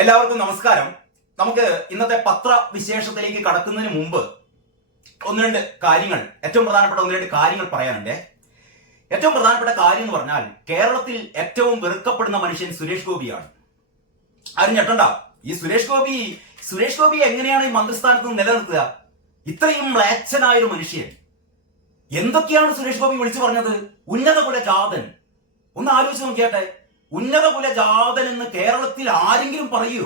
എല്ലാവർക്കും നമസ്കാരം. നമുക്ക് ഇന്നത്തെ പത്രവിശേഷത്തിലേക്ക് കടക്കുന്നതിന് മുമ്പ് ഏറ്റവും പ്രധാനപ്പെട്ട ഒന്ന് രണ്ട് കാര്യങ്ങൾ പറയാനുണ്ട്. ഏറ്റവും പ്രധാനപ്പെട്ട കാര്യം എന്ന് പറഞ്ഞാൽ കേരളത്തിൽ ഏറ്റവും വെറുക്കപ്പെടുന്ന മനുഷ്യൻ സുരേഷ് ഗോപിയാണ്. ആരും ഞെട്ടണ്ട. ഈ സുരേഷ് ഗോപി എങ്ങനെയാണ് ഈ മന്ത്രിസ്ഥാനത്ത് നിന്ന് നിലനിർത്തുക? ഇത്രയും മ്ലേച്ഛനായൊരു മനുഷ്യൻ. എന്തൊക്കെയാണ് സുരേഷ് ഗോപി വിളിച്ചു പറഞ്ഞത്? ഉന്നത കുലജാതൻ. ഒന്ന് ആലോചിച്ച് നോക്കിയാട്ടെ. ഉന്നത കുലജാതൻ എന്ന് കേരളത്തിൽ ആരെങ്കിലും പറയൂ?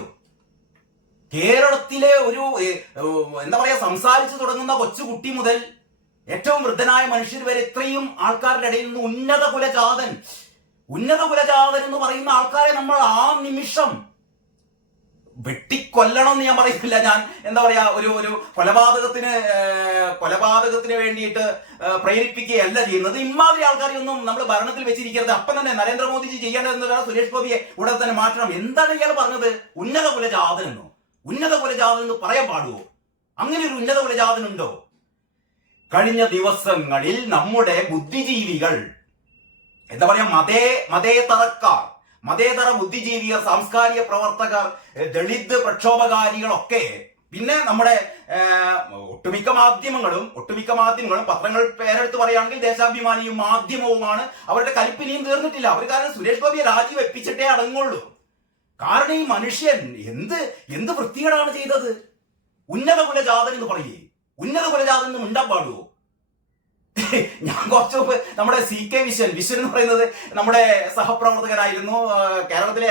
കേരളത്തിലെ ഒരു എന്താ പറയാ, സംസാരിച്ചു തുടങ്ങുന്ന കൊച്ചുകുട്ടി മുതൽ ഏറ്റവും വൃദ്ധനായ മനുഷ്യർ വരെ ഇത്രയും ആൾക്കാരുടെ ഇടയിൽ നിന്ന് ഉന്നത കുലജാതൻ എന്ന് പറയുന്ന ആൾക്കാരെ നമ്മൾ ആ നിമിഷം വെട്ടിക്കൊല്ലണം എന്ന് ഞാൻ പറയുന്നില്ല. ഞാൻ എന്താ പറയാ, ഒരു കൊലപാതകത്തിന് വേണ്ടിയിട്ട് പ്രേരിപ്പിക്കുകയല്ല ചെയ്യുന്നത്. ഇമാതിരി ആൾക്കാരെയൊന്നും നമ്മൾ ഭരണത്തിൽ വെച്ചിരിക്കരുത്. അപ്പം തന്നെ നരേന്ദ്രമോദിജി ചെയ്യേണ്ടതെന്ന് സുരേഷ് ഗോപിയെ ഉടനെ തന്നെ മാറ്റണം. എന്താണ് ഇയാൾ പറഞ്ഞത്? ഉന്നത കുലജാതൻ എന്നോ? ഉന്നത കുലജാതൻ എന്ന് പറയാൻ പാടുവോ? അങ്ങനെ ഒരു ഉന്നത കുലജാതൻ ഉണ്ടോ? കഴിഞ്ഞ ദിവസങ്ങളിൽ നമ്മുടെ ബുദ്ധിജീവികൾ, എന്താ പറയാ, മതേതര ബുദ്ധിജീവികൾ, സാംസ്കാരിക പ്രവർത്തകർ, ദളിത് പ്രക്ഷോഭകാരികളൊക്കെ, പിന്നെ നമ്മുടെ ഒട്ടുമിക്ക മാധ്യമങ്ങളും പത്രങ്ങൾ പേരെടുത്ത് പറയുകയാണെങ്കിൽ ദേശാഭിമാനിയും മാധ്യമവുമാണ്. അവരുടെ കലിപ്പിനിയും തീർന്നിട്ടില്ല. അവർ കാരണം സുരേഷ് ഗോപിയെ രാജിവെപ്പിച്ചിട്ടേ അടങ്ങുള്ളൂ. കാരണം ഈ മനുഷ്യൻ എന്ത് വൃത്തികേടാണ് ചെയ്തത്? ഉന്നത കുലജാതൻ എന്ന് പറയേ. ഉന്നത കുലജാതൻ എന്ന് മിണ്ടാൻ പാടുവോ? ഞാൻ കുറച്ചു മുമ്പ് നമ്മുടെ CK വിശ്വൻ എന്ന് പറയുന്നത് നമ്മുടെ സഹപ്രവർത്തകനായിരുന്നു. കേരളത്തിലെ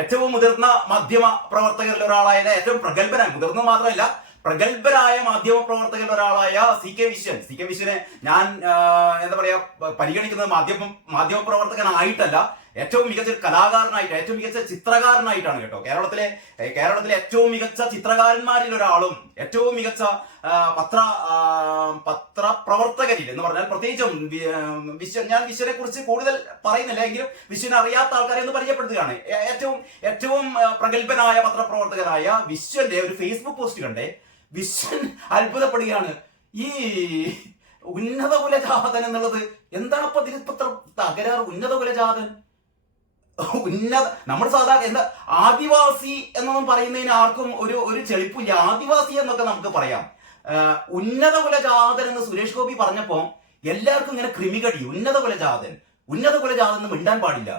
ഏറ്റവും മുതിർന്ന മാധ്യമ പ്രവർത്തകരിൽ ഒരാളായ, ഏറ്റവും പ്രഗത്ഭനായ, മുതിർന്ന മാത്രമല്ല പ്രഗത്ഭരായ മാധ്യമ പ്രവർത്തകരിൽ ഒരാളായ CK വിശ്വനെ ഞാൻ എന്താ പറയാ, പരിഗണിക്കുന്നത് മാധ്യമ പ്രവർത്തകനായിട്ടല്ല, ഏറ്റവും മികച്ച കലാകാരനായിട്ട്, ഏറ്റവും മികച്ച ചിത്രകാരനായിട്ടാണ് കേട്ടോ. കേരളത്തിലെ ഏറ്റവും മികച്ച ചിത്രകാരന്മാരിൽ ഒരാളും ഏറ്റവും മികച്ച പത്രപ്രവർത്തകരിൽ എന്ന് പറഞ്ഞാൽ പ്രത്യേകിച്ചും ഞാൻ വിശ്വനെ കുറിച്ച് കൂടുതൽ പറയുന്നില്ല, എങ്കിലും വിശ്വനെ അറിയാത്ത ആൾക്കാരെ ഒന്ന് പരിചയപ്പെടുത്തുകയാണ്. ഏറ്റവും പ്രഗത്ഭനായ പത്രപ്രവർത്തകനായ വിശ്വന്റെ ഒരു ഫേസ്ബുക്ക് പോസ്റ്റ് കണ്ടേ. വിശ്വൻ അത്ഭുതപ്പെടുകയാണ്. ഈ ഉന്നത കുലജാതൻ എന്നുള്ളത് എന്താണ്? അപ്പൊ ഇതിലിപ്പത്ര തകരാറ്? ഉന്നത കുലജാതൻ, നമ്മൾ സാധാരണ എന്താ ആദിവാസി എന്നൊന്നും പറയുന്നതിന് ആർക്കും ഒരു ചെളിപ്പില്ല. ആദിവാസി എന്നൊക്കെ നമുക്ക് പറയാം. ഉന്നത കുലജാതൻ എന്ന് സുരേഷ് ഗോപി പറഞ്ഞപ്പോ എല്ലാവർക്കും ഇങ്ങനെ ക്രിമികടി. ഉന്നത കുലജാതൻ എന്ന് മിണ്ടാൻ പാടില്ല.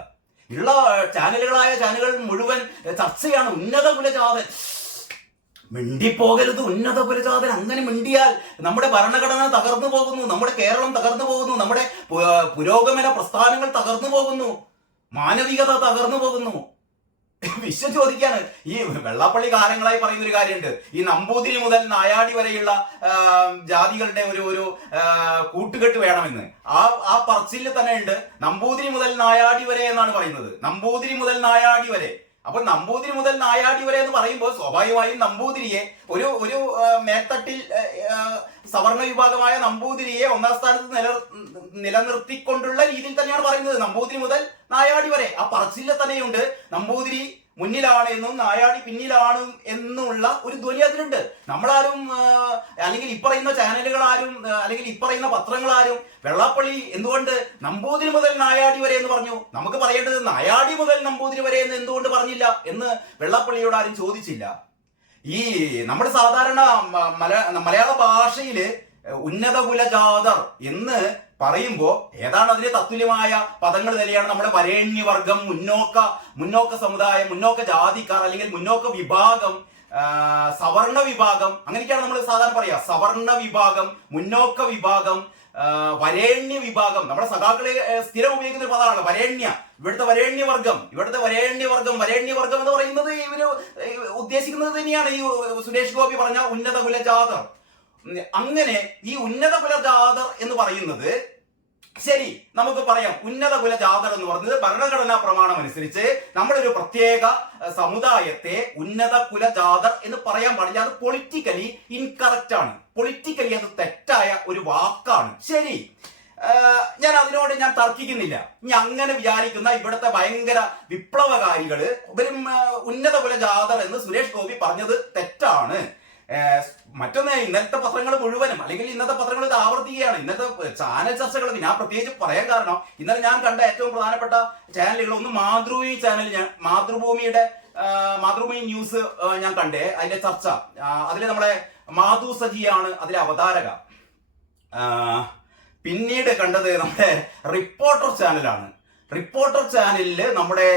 ഉള്ള ചാനലുകൾ മുഴുവൻ ചർച്ചയാണ് ഉന്നത കുലജാതൻ. മിണ്ടിപ്പോകരുത്. ഉന്നത കുലജാതൻ അങ്ങനെ മിണ്ടിയാൽ നമ്മുടെ ഭരണഘടന തകർന്നു പോകുന്നു, നമ്മുടെ കേരളം തകർന്നു പോകുന്നു, നമ്മുടെ പുരോഗമന പ്രസ്ഥാനങ്ങൾ തകർന്നു പോകുന്നു, മാനവികത തകർന്നു പോകുന്നു. വിശ്വ ചോദിക്കാണ്. ഈ വെള്ളാപ്പള്ളി കാലങ്ങളായി പറയുന്ന ഒരു കാര്യമുണ്ട്. ഈ നമ്പൂതിരി മുതൽ നായാടി വരെയുള്ള ജാതികളുടെ ഒരു കൂട്ടുകെട്ട് വേണമെന്ന്. ആ പറച്ചിൽ തന്നെ ഉണ്ട്. നമ്പൂതിരി മുതൽ നായാടി വരെ എന്നാണ് പറയുന്നത്. നമ്പൂതിരി മുതൽ നായാടി വരെ. അപ്പൊ നമ്പൂതിരി മുതൽ നായാടി വരെ എന്ന് പറയുമ്പോൾ സ്വാഭാവികമായും നമ്പൂതിരിയെ ഒരു മേൽത്തട്ടിൽ സവർണ വിഭാഗമായ നമ്പൂതിരിയെ ഒന്നാം സ്ഥാനത്ത് നിലനിർത്തിക്കൊണ്ടുള്ള രീതിയിൽ തന്നെയാണ് പറയുന്നത്. നമ്പൂതിരി മുതൽ നായാടി വരെ. ആ പറച്ചില് തന്നെയുണ്ട് നമ്പൂതിരി മുന്നിലാണ് എന്നും നായാടി പിന്നിലാണ് എന്നുള്ള ഒരു ധ്വനി അതിലുണ്ട്. നമ്മളാരും അല്ലെങ്കിൽ ഇപ്പറയുന്ന ചാനലുകളാരും അല്ലെങ്കിൽ ഇപ്പറയുന്ന പത്രങ്ങളാരും വെള്ളാപ്പള്ളി എന്തുകൊണ്ട് നമ്പൂതിരി മുതൽ നായാടി വരെ എന്ന് പറഞ്ഞു? നമുക്ക് പറയേണ്ടത് നായാടി മുതൽ നമ്പൂതിരി വരെ എന്ന് എന്തുകൊണ്ട് പറഞ്ഞില്ല എന്ന് വെള്ളാപ്പള്ളിയോട് ആരും ചോദിച്ചില്ല. ഈ നമ്മുടെ സാധാരണ മലയാള ഭാഷയില് ഉന്നത കുലജാതർ എന്ന് പറയുമ്പോ ഏതാണ് അതിന് തത്തുല്യമായ പദങ്ങൾ തന്നെയാണ്. നമ്മുടെ വരേണ്യവർഗം, മുന്നോക്ക സമുദായം, മുന്നോക്ക ജാതിക്കാർ, അല്ലെങ്കിൽ മുന്നോക്ക വിഭാഗം, സവർണ വിഭാഗം, അങ്ങനെയൊക്കെയാണ് നമ്മൾ സാധാരണ പറയാ. സവർണ വിഭാഗം, മുന്നോക്ക വിഭാഗം, വരേണ്യ വിഭാഗം. നമ്മുടെ സഖാക്കളെ സ്ഥിരം ഉപയോഗിക്കുന്ന ഒരു പദമാണ് വരേണ്യ. ഇവിടുത്തെ വരേണ്യവർഗം എന്ന് പറയുന്നത് ഇവര് ഉദ്ദേശിക്കുന്നത് തന്നെയാണ് ഈ സുരേഷ് ഗോപി പറഞ്ഞ ഉന്നത കുലജാതർ. അങ്ങനെ ഈ ഉന്നത കുലജാതർ എന്ന് പറയുന്നത്, ശരി നമുക്ക് പറയാം, ഉന്നത കുലജാതർ എന്ന് പറയുന്നത് ഭരണഘടനാ പ്രമാണം അനുസരിച്ച് നമ്മളൊരു പ്രത്യേക സമുദായത്തെ ഉന്നത കുലജാതർ എന്ന് പറയാൻ പാടില്ല. അത് പൊളിറ്റിക്കലി ഇൻകറക്റ്റ് ആണ്. പൊളിറ്റിക്കലി അത് തെറ്റായ ഒരു വാക്കാണ്. ശരി, അതിനോട് ഞാൻ തർക്കിക്കുന്നില്ല. ഇനി അങ്ങനെ വിചാരിക്കുന്ന ഇവിടുത്തെ ഭയങ്കര വിപ്ലവകാരികള് ഇവരും ഉന്നത കുലജാതർ എന്ന് സുരേഷ് ഗോപി പറഞ്ഞത് തെറ്റാണ്. മറ്റൊന്ന്, ഇന്നത്തെ പത്രങ്ങൾ മുഴുവനും, അല്ലെങ്കിൽ ഇന്നത്തെ പത്രങ്ങൾ ഇത് ആവർത്തിക്കുകയാണ്. ഇന്നത്തെ ചാനൽ ചർച്ചകൾ ഞാൻ പ്രത്യേകിച്ച് പറയാൻ കാരണം, ഇന്നലെ ഞാൻ കണ്ട ഏറ്റവും പ്രധാനപ്പെട്ട ചാനലുകൾ ഒന്ന് മാതൃഭൂമി ചാനൽ, മാതൃഭൂമിയുടെ മാതൃഭൂമി ന്യൂസ് ഞാൻ കണ്ടേ, അതിന്റെ ചർച്ച. അതിൽ നമ്മളെ മാധു സജിയാണ് അതിലെ അവതാരക. പിന്നീട് കണ്ടത് നമ്മുടെ റിപ്പോർട്ടർ ചാനലാണ്. റിപ്പോർട്ടർ ചാനലിൽ നമ്മുടെ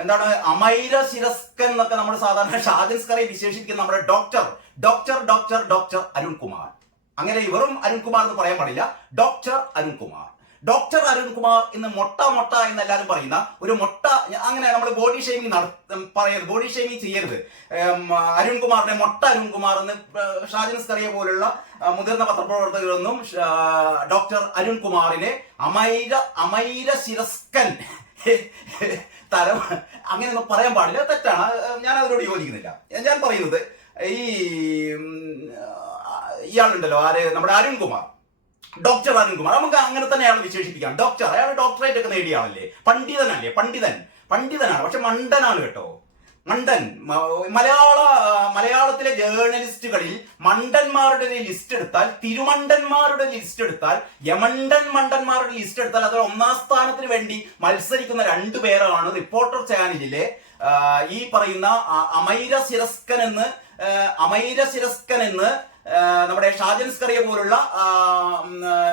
എന്താണ് അമൈര ശിരസ്കൻ എന്നൊക്കെ നമ്മൾ സാധാരണ ഷാജൻസ്കറെ വിശേഷിപ്പിക്കുന്ന നമ്മുടെ ഡോക്ടർ അരുൺകുമാർ. അങ്ങനെ ഇവരും അരുൺകുമാർ എന്ന് പറയാൻ പാടില്ല, ഡോക്ടർ അരുൺകുമാർ ഇന്ന് മൊട്ട എന്ന് എല്ലാവരും പറയുന്ന ഒരു മൊട്ട. അങ്ങനെ നമ്മൾ ബോഡി ഷെയ്മിങ് ചെയ്യരുത്. അരുൺകുമാറിനെ മൊട്ട അരുൺകുമാർ എന്ന് ഷാജൻസ്കറിയെ പോലുള്ള മുതിർന്ന പത്രപ്രവർത്തകരൊന്നും ഡോക്ടർ അരുൺകുമാറിനെ അമൈര ശിരസ്കൻ തരം അങ്ങനെയൊന്നും പറയാൻ പാടില്ല, തെറ്റാണ്. ഞാൻ അതിനോട് യോജിക്കുന്നില്ല. ഞാൻ പറയുന്നത് ഈ ഇയാളുണ്ടല്ലോ, നമ്മുടെ ഡോക്ടർ അരുൺകുമാർ, നമുക്ക് അങ്ങനെ തന്നെ അയാൾ വിശേഷിപ്പിക്കാം. അയാൾ ഡോക്ടറേറ്റ് ഒക്കെ നേടിയ ആളല്ലേ, പണ്ഡിതനാണ്. പക്ഷെ മണ്ടനാണ് കേട്ടോ, മണ്ടൻ. മലയാളത്തിലെ ജേർണലിസ്റ്റുകളിൽ മണ്ടന്മാരുടെ ലിസ്റ്റ് എടുത്താൽ, തിരുമണ്ടന്മാരുടെ ലിസ്റ്റ് എടുത്താൽ, മണ്ടന്മാരുടെ ലിസ്റ്റ് എടുത്താൽ അത് ഒന്നാം സ്ഥാനത്തിന് വേണ്ടി മത്സരിക്കുന്ന 2 പേരാണ് റിപ്പോർട്ടർ ചാനലിലെ ഈ പറയുന്ന അമൈര ശിരസ്കൻ എന്ന് നമ്മുടെ ഷാജൻസ്കറിയെ പോലുള്ള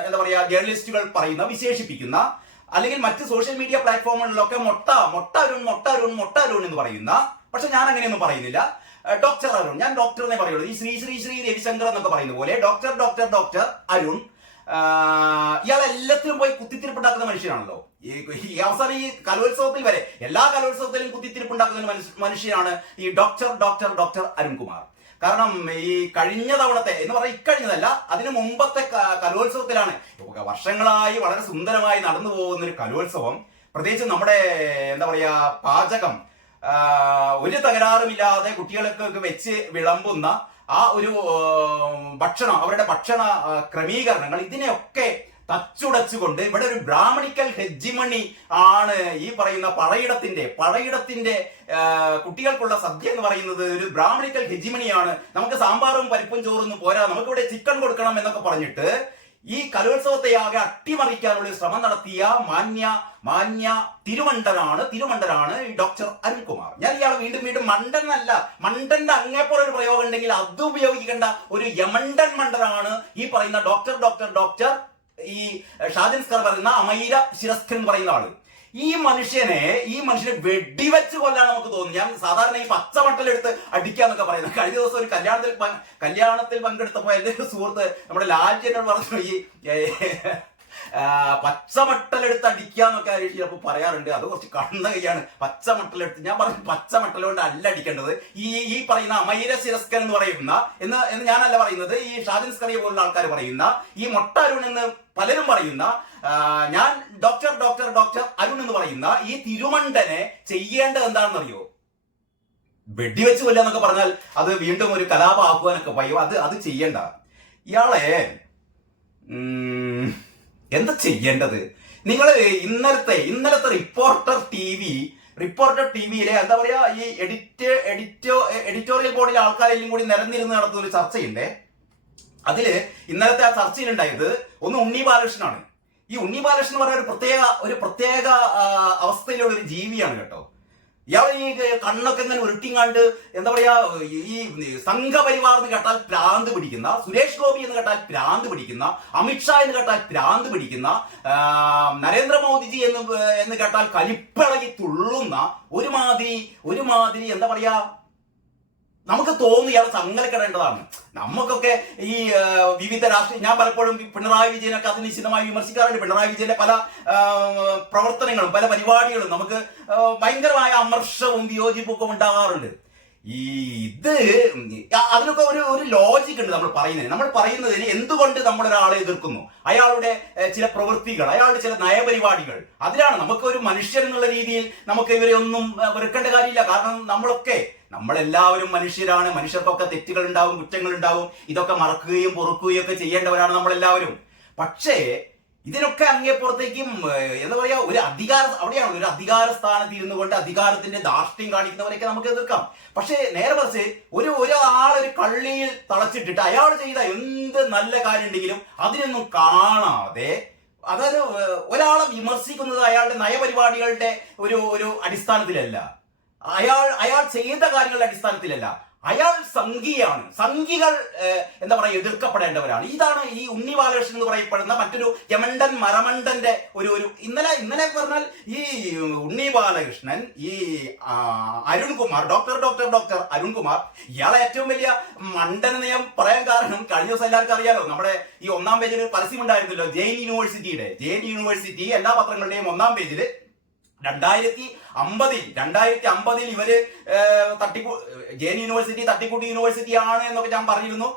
എന്താ പറയാ ജേർണലിസ്റ്റുകൾ വിശേഷിപ്പിക്കുന്ന, അല്ലെങ്കിൽ മറ്റ് സോഷ്യൽ മീഡിയ പ്ലാറ്റ്ഫോമുകളിലൊക്കെ മൊട്ട അരുൺ എന്ന് പറയുന്ന. പക്ഷെ ഞാൻ അങ്ങനെയൊന്നും പറയുന്നില്ല. ഡോക്ടർ അരുൺ, ഞാൻ ഡോക്ടറിനെ പറയുള്ളൂ. ഈ ശ്രീ രവിശങ്കർ എന്നൊക്കെ പറയുന്ന പോലെ ഡോക്ടർ അരുൺ ഇയാളെല്ലാത്തിലും പോയി കുത്തിത്തിരിപ്പുണ്ടാക്കുന്ന മനുഷ്യനാണല്ലോ. ഈ അവസാനം ഈ കലോത്സവത്തിൽ വരെ, എല്ലാ കലോത്സവത്തിലും കുത്തിത്തിരിപ്പുണ്ടാക്കുന്ന മനുഷ്യനാണ് ഈ ഡോക്ടർ അരുൺകുമാർ. കാരണം ഈ കഴിഞ്ഞ തവണത്തെ എന്ന് പറഞ്ഞാൽ ഇക്കഴിഞ്ഞതല്ല, അതിനു മുമ്പത്തെ കലോത്സവത്തിലാണ്, വർഷങ്ങളായി വളരെ സുന്ദരമായി നടന്നു പോകുന്ന ഒരു കലോത്സവം, പ്രത്യേകിച്ച് നമ്മുടെ എന്താ പറയാ പാചകം ഒരു തകരാറുമില്ലാതെ കുട്ടികൾക്ക് വെച്ച് വിളമ്പുന്ന ആ ഒരു ഭക്ഷണം, അവരുടെ ഭക്ഷണ ക്രമീകരണങ്ങൾ, ഇതിനെയൊക്കെ തച്ചുടച്ചുകൊണ്ട് ഇവിടെ ഒരു ബ്രാഹ്മണിക്കൽ ഹെജിമണി ആണ് ഈ പറയുന്ന പഴയിടത്തിന്റെ കുട്ടികൾക്കുള്ള സദ്യ എന്ന് പറയുന്നത് ഒരു ബ്രാഹ്മണിക്കൽ ഹെജിമണിയാണ്. നമുക്ക് സാമ്പാറും പരിപ്പും ചോറൊന്നും പോരാ, നമുക്കിവിടെ ചിക്കൻ കൊടുക്കണം എന്നൊക്കെ പറഞ്ഞിട്ട് ഈ കലോത്സവത്തെ ആകെ അട്ടിമറിക്കാനുള്ള ശ്രമം നടത്തിയ മാന്യ തിരുമണ്ടനാണ് ഈ ഡോക്ടർ അരുൺകുമാർ. ഞാൻ ഇയാൾ വീണ്ടും മണ്ടനല്ല, മണ്ടന്റെ അങ്ങേപ്പോലെ ഒരു പ്രയോഗം ഉണ്ടെങ്കിൽ അത് ഉപയോഗിക്കേണ്ട ഒരു മണ്ടനാണ് ഈ പറയുന്ന ഡോക്ടർ ഈ ഷാജൻസ്കർ പറയുന്ന അമൈര ശിരസ്കൻ എന്ന് പറയുന്ന ആള്. ഈ മനുഷ്യനെ വെടിവെച്ച് കൊല്ലാൻ നമുക്ക് തോന്നും. ഞാൻ സാധാരണ ഈ പച്ചമട്ടലെടുത്ത് അടിക്കാന്നൊക്കെ പറയുന്നത്. കഴിഞ്ഞ ദിവസം ഒരു കല്യാണത്തിൽ പങ്കെടുത്തപ്പോ എന്റെ ഒരു സുഹൃത്ത് നമ്മുടെ ലാൽജിനോട് പറഞ്ഞു, ഈ പച്ചമട്ടലെടുത്ത് അടിക്കാന്നൊക്കെ ചിലപ്പോ പറയാറുണ്ട്. അത് കുറച്ച് കണ്ണ കൈയാണ്. പച്ചമട്ടലെടുത്ത്, ഞാൻ പറഞ്ഞു പച്ചമട്ടൽ കൊണ്ട് അല്ല അടിക്കേണ്ടത്. ഈ പറയുന്ന അമൈര ശിരസ്കൻ എന്ന് പറയുന്ന എന്ന് ഞാനല്ല പറയുന്നത്, ഈ ഷാജൻസ്കറിയെ പോലുള്ള ആൾക്കാർ പറയുന്ന, ഈ മൊട്ട അരുൺ എന്ന് പലരും പറയുന്ന, ഞാൻ ഡോക്ടർ അരുൺ എന്ന് പറയുന്ന ഈ തിരുമണ്ടനെ ചെയ്യേണ്ടത് എന്താണെന്നറിയോ? വെടിവെച്ച് കൊല്ലുക എന്നൊക്കെ പറഞ്ഞാൽ അത് വീണ്ടും ഒരു കലാപമാക്കുവാനൊക്കെ പറയും. അത് ചെയ്യണ്ട. ഇയാളെ എന്താ ചെയ്യേണ്ടത്? നിങ്ങൾ ഇന്നലത്തെ റിപ്പോർട്ടർ ടിവിയിലെ എന്താ പറയാ ഈ എഡിറ്റോറിയൽ ബോർഡിലെ ആൾക്കാരെല്ലാം കൂടി നിരന്നിരുന്ന് നടത്തുന്ന ഒരു ചർച്ചയുണ്ട്. അതില് ഇന്നലത്തെ ആ ചർച്ചയിലുണ്ടായത് ഒന്ന് ഉണ്ണി ബാലകൃഷ്ണനാണ്. ഈ ഉണ്ണി ബാലകൃഷ്ണൻ എന്ന് പറയുന്ന ഒരു പ്രത്യേക അവസ്ഥയിലുള്ള ഒരു ജീവിയാണ് കേട്ടോ. ഇയാൾ ഈ കണ്ണൊക്കെ ഇങ്ങനെ ഉരുട്ടിങ്ങാണ്ട് എന്താ പറയാ, ഈ സംഘപരിവാർ എന്ന് കേട്ടാൽ ഭ്രാന്ത് പിടിക്കുന്ന, സുരേഷ് ഗോപി എന്ന് കേട്ടാൽ ഭ്രാന്ത് പിടിക്കുന്ന, അമിത്ഷാ എന്ന് കേട്ടാൽ ഭ്രാന്ത് പിടിക്കുന്ന, നരേന്ദ്രമോദിജി എന്ന് കേട്ടാൽ കലിപ്പിളകി തുള്ളുന്ന ഒരുമാതിരി എന്താ പറയാ, നമുക്ക് തോന്നുന്നു ഇയാൾ ചങ്ങലക്കിടേണ്ടതാണ്. നമുക്കൊക്കെ ഈ വിവിധ രാഷ്ട്രീയ, ഞാൻ പലപ്പോഴും പിണറായി വിജയനൊക്കെ അതിനിശ്ചിതമായി വിമർശിക്കാറുണ്ട്. പിണറായി വിജയന്റെ പല പ്രവർത്തനങ്ങളും പല പരിപാടികളും നമുക്ക് ഭയങ്കരമായ അമർഷവും വിയോജിപ്പൊക്കെ ഉണ്ടാകാറുണ്ട്. അതിനൊക്കെ ഒരു ലോജിക് ഉണ്ട്. നമ്മൾ പറയുന്നതിന് എന്തുകൊണ്ട് നമ്മൾ ഒരാളെ എതിർക്കുന്നു, അയാളുടെ ചില പ്രവൃത്തികൾ, അയാളുടെ ചില നയപരിപാടികൾ, അതിലാണ് നമുക്ക് ഒരു മനുഷ്യൻ എന്നുള്ള രീതിയിൽ നമുക്ക് ഇവരെ ഒന്നും വെറുക്കേണ്ട കാര്യമില്ല. കാരണം നമ്മളെല്ലാവരും മനുഷ്യരാണ്. മനുഷ്യർക്കൊക്കെ തെറ്റുകൾ ഉണ്ടാവും, കുറ്റങ്ങൾ ഉണ്ടാവും. ഇതൊക്കെ മറക്കുകയും പൊറുക്കുകയും ഒക്കെ ചെയ്യേണ്ടവരാണ് നമ്മളെല്ലാവരും. പക്ഷേ ഇതിനൊക്കെ അങ്ങേപ്പുറത്തേക്കും എന്താ പറയാ, അവിടെയാണ് ഒരു അധികാര സ്ഥാനത്ത് ഇരുന്നു കൊണ്ട് അധികാരത്തിന്റെ ധാർഷ്ട്യം കാണിക്കുന്നവരൊക്കെ നമുക്ക് എതിർക്കാം. പക്ഷേ നേരെ മറിച്ച് ഒരാളൊരു കള്ളിയിൽ തളച്ചിട്ടിട്ട് അയാൾ ചെയ്ത എന്ത് നല്ല കാര്യം ഉണ്ടെങ്കിലും അതിനൊന്നും കാണാതെ, അതായത് ഒരാളെ വിമർശിക്കുന്നത് അയാളുടെ നയപരിപാടികളുടെ ഒരു അടിസ്ഥാനത്തിലല്ല, അയാൾ ചെയ്ത കാര്യങ്ങളുടെ അടിസ്ഥാനത്തിലല്ല. അയാൾ സംഘിയാണ്. സംഘികൾ എന്താ പറയുക, എതിർക്കപ്പെടേണ്ടവരാണ്. ഇതാണ് ഈ ഉണ്ണി ബാലകൃഷ്ണൻ എന്ന് പറയപ്പെടുന്ന മറ്റൊരു യമണ്ടൻ മരമണ്ടന്റെ ഒരു ഇന്നലെ പറഞ്ഞാൽ ഈ ഉണ്ണി ബാലകൃഷ്ണൻ, ഈ അരുൺകുമാർ, ഡോക്ടർ അരുൺകുമാർ, ഇയാളെ ഏറ്റവും വലിയ മണ്ടൻ എന്ന് ഞാൻ പറയാൻ കാരണം, കഴിഞ്ഞ ദിവസം എല്ലാവർക്കും അറിയാലോ, നമ്മുടെ ഈ 1-ാം പേജിൽ പരസ്യം ഉണ്ടായിരുന്നല്ലോ, ജെയിൻ യൂണിവേഴ്സിറ്റി എല്ലാ പത്രങ്ങളുടെയും 1-ാം പേജിൽ 2050 ഇവര് ജെയിൻ യൂണിവേഴ്സിറ്റി തട്ടിക്കൂട്ടി യൂണിവേഴ്സിറ്റി ആണ് എന്നൊക്കെ ഞാൻ പറഞ്ഞിരുന്നു.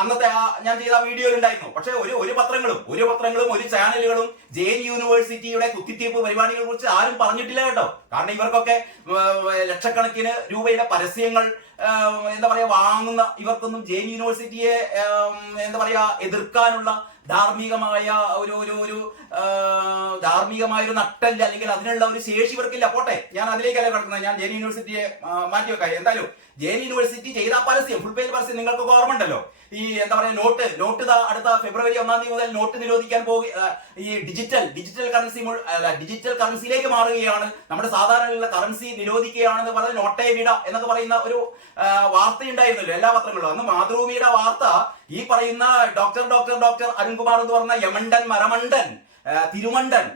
അന്നത്തെ ഞാൻ ചെയ്ത വീഡിയോയിൽ ഉണ്ടായിരുന്നു. പക്ഷെ ഒരു പത്രങ്ങളും ഒരു ചാനലുകളും ജെയിൻ യൂണിവേഴ്സിറ്റിയുടെ കുത്തിത്തീർപ്പ് പരിപാടികളെ കുറിച്ച് ആരും പറഞ്ഞിട്ടില്ല കേട്ടോ. കാരണം ഇവർക്കൊക്കെ ലക്ഷക്കണക്കിന് രൂപയുടെ പരസ്യങ്ങൾ എന്താ പറയാ വാങ്ങുന്ന ഇവർക്കൊന്നും ജെയിൻ യൂണിവേഴ്സിറ്റിയെ എന്താ പറയാ എതിർക്കാനുള്ള ധാർമ്മികമായ ഒരു നട്ടല്ല, അല്ലെങ്കിൽ അതിനുള്ള ഒരു ശേഷി ഇവർക്കില്ല. പോട്ടെ, ഞാൻ അതിലേക്കല്ല കിടക്കുന്നത്. ഞാൻ ജെയിൻ യൂണിവേഴ്സിറ്റിയെ മാറ്റിവെക്കാം. എന്തായാലും ജെയിൻ യൂണിവേഴ്സിറ്റി ചെയ്ത പരസ്യം, ഫുൾ പേജ് പരസ്യം നിങ്ങൾക്ക് ഓർമ്മ ഉണ്ടല്ലോ. ഈ എന്താ പറയാ നോട്ട് അടുത്ത ഫെബ്രുവരി 1-ാം തീയതി മുതൽ നോട്ട് നിരോധിക്കാൻ ഈ ഡിജിറ്റൽ കറൻസിയിലേക്ക് മാറുകയാണ്, നമ്മുടെ സാധാരണയുള്ള കറൻസി നിരോധിക്കുകയാണെന്ന് പറഞ്ഞ് നോട്ടേ വിട എന്നൊക്കെ പറയുന്ന ഒരു വാർത്തയുണ്ടായിരുന്നല്ലോ എല്ലാ പത്രങ്ങളിലും. അന്ന് മാതൃഭൂമിയുടെ വാർത്ത ഈ പറയുന്ന ഡോക്ടർ അരുൺകുമാർ എന്ന് പറഞ്ഞ യമണ്ടൻ മരമണ്ടൻ തിരുമണ്ടൻ,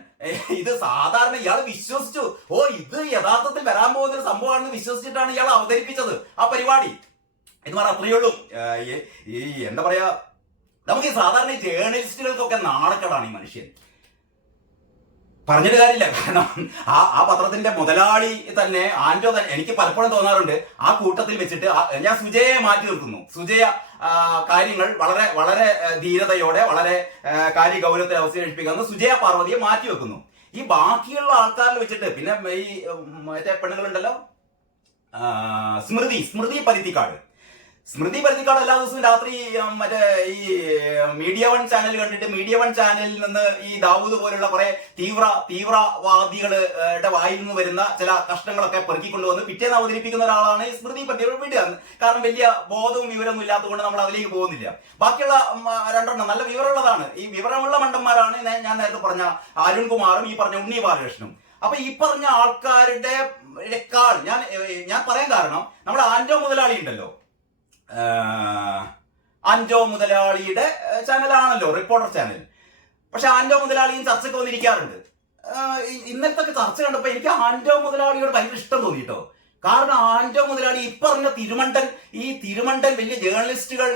ഇത് സാധാരണ ഇയാൾ വിശ്വസിച്ചു. ഇത് യഥാർത്ഥത്തിൽ വരാൻ പോകുന്ന ഒരു സംഭവമാണെന്ന് വിശ്വസിച്ചിട്ടാണ് ഇയാൾ അവതരിപ്പിച്ചത് ആ പരിപാടി എന്ന് പറഞ്ഞാൽ അത്രയേ ഉള്ളൂ. ഈ എന്താ പറയാ, നമുക്ക് ഈ സാധാരണ ജേർണലിസ്റ്റുകൾക്കൊക്കെ നാണക്കേടാണ് ഈ മനുഷ്യൻ. പറഞ്ഞിട്ട് കാര്യമില്ല. കാരണം ആ പത്രത്തിന്റെ മുതലാളി തന്നെ, ആന്റോ തന്നെ, എനിക്ക് പലപ്പോഴും തോന്നാറുണ്ട് ആ കൂട്ടത്തിൽ വെച്ചിട്ട് ഞാൻ സുജയെ മാറ്റി നിർത്തുന്നു. സുജയ കാര്യങ്ങൾ വളരെ വളരെ ധീരതയോടെ വളരെ കാര്യഗൗരവത്തിൽ അവതരിപ്പിക്കുന്ന സുജയ പാർവതിയെ മാറ്റി വെക്കുന്നു. ഈ ബാക്കിയുള്ള ആൾക്കാരിൽ വെച്ചിട്ട് പിന്നെ ഈ മറ്റേ പെണ്ണുങ്ങളുണ്ടല്ലോ, സ്മൃതി പരുത്തിക്കാട് എല്ലാ ദിവസവും രാത്രി മറ്റേ ഈ മീഡിയ വൺ ചാനൽ കണ്ടിട്ട് മീഡിയ വൺ ചാനലിൽ നിന്ന് ഈ ദാവൂദ് പോലുള്ള കുറെ തീവ്രവാദികളുടെ വായിൽ നിന്ന് വരുന്ന ചില കഷ്ടങ്ങളൊക്കെ പെറുക്കിക്കൊണ്ടുവന്ന് പിറ്റേന്ന് അവതരിപ്പിക്കുന്ന ഒരാളാണ് ഈ സ്മൃതി പരുത്തിക്കാട്. വിടുക, കാരണം വലിയ ബോധവും വിവരമൊന്നും ഇല്ലാത്തതുകൊണ്ട് നമ്മൾ അതിലേക്ക് പോകുന്നില്ല. ബാക്കിയുള്ള 2 നല്ല വിവരമുള്ളതാണ്. ഈ വിവരമുള്ള മണ്ടന്മാരാണ് ഞാൻ നേരത്തെ പറഞ്ഞ അരുൺകുമാറും ഈ പറഞ്ഞ ഉണ്ണി ബാലകൃഷ്ണനും. അപ്പൊ ഈ പറഞ്ഞ ആൾക്കാരുടെ ഞാൻ പറയാൻ കാരണം, നമ്മുടെ ആന്റോ മുതലാളി ഉണ്ടല്ലോ, ആന്റോ മുതലാളിയുടെ ചാനലാണല്ലോ റിപ്പോർട്ടർ ചാനൽ. പക്ഷെ ആന്റോ മുതലാളിയും ചർച്ചയ്ക്ക് വന്നിരിക്കാറുണ്ട്. ഇന്നത്തെ ചർച്ച കണ്ടപ്പോ എനിക്ക് ആന്റോ മുതലാളിയോട് ഭയങ്കര ഇഷ്ടം തോന്നിട്ടോ. കാരണം ആന്റോ മുതലാളി ഈ പറഞ്ഞ തിരുമണ്ടൻ വലിയ ജേർണലിസ്റ്റുകൾ,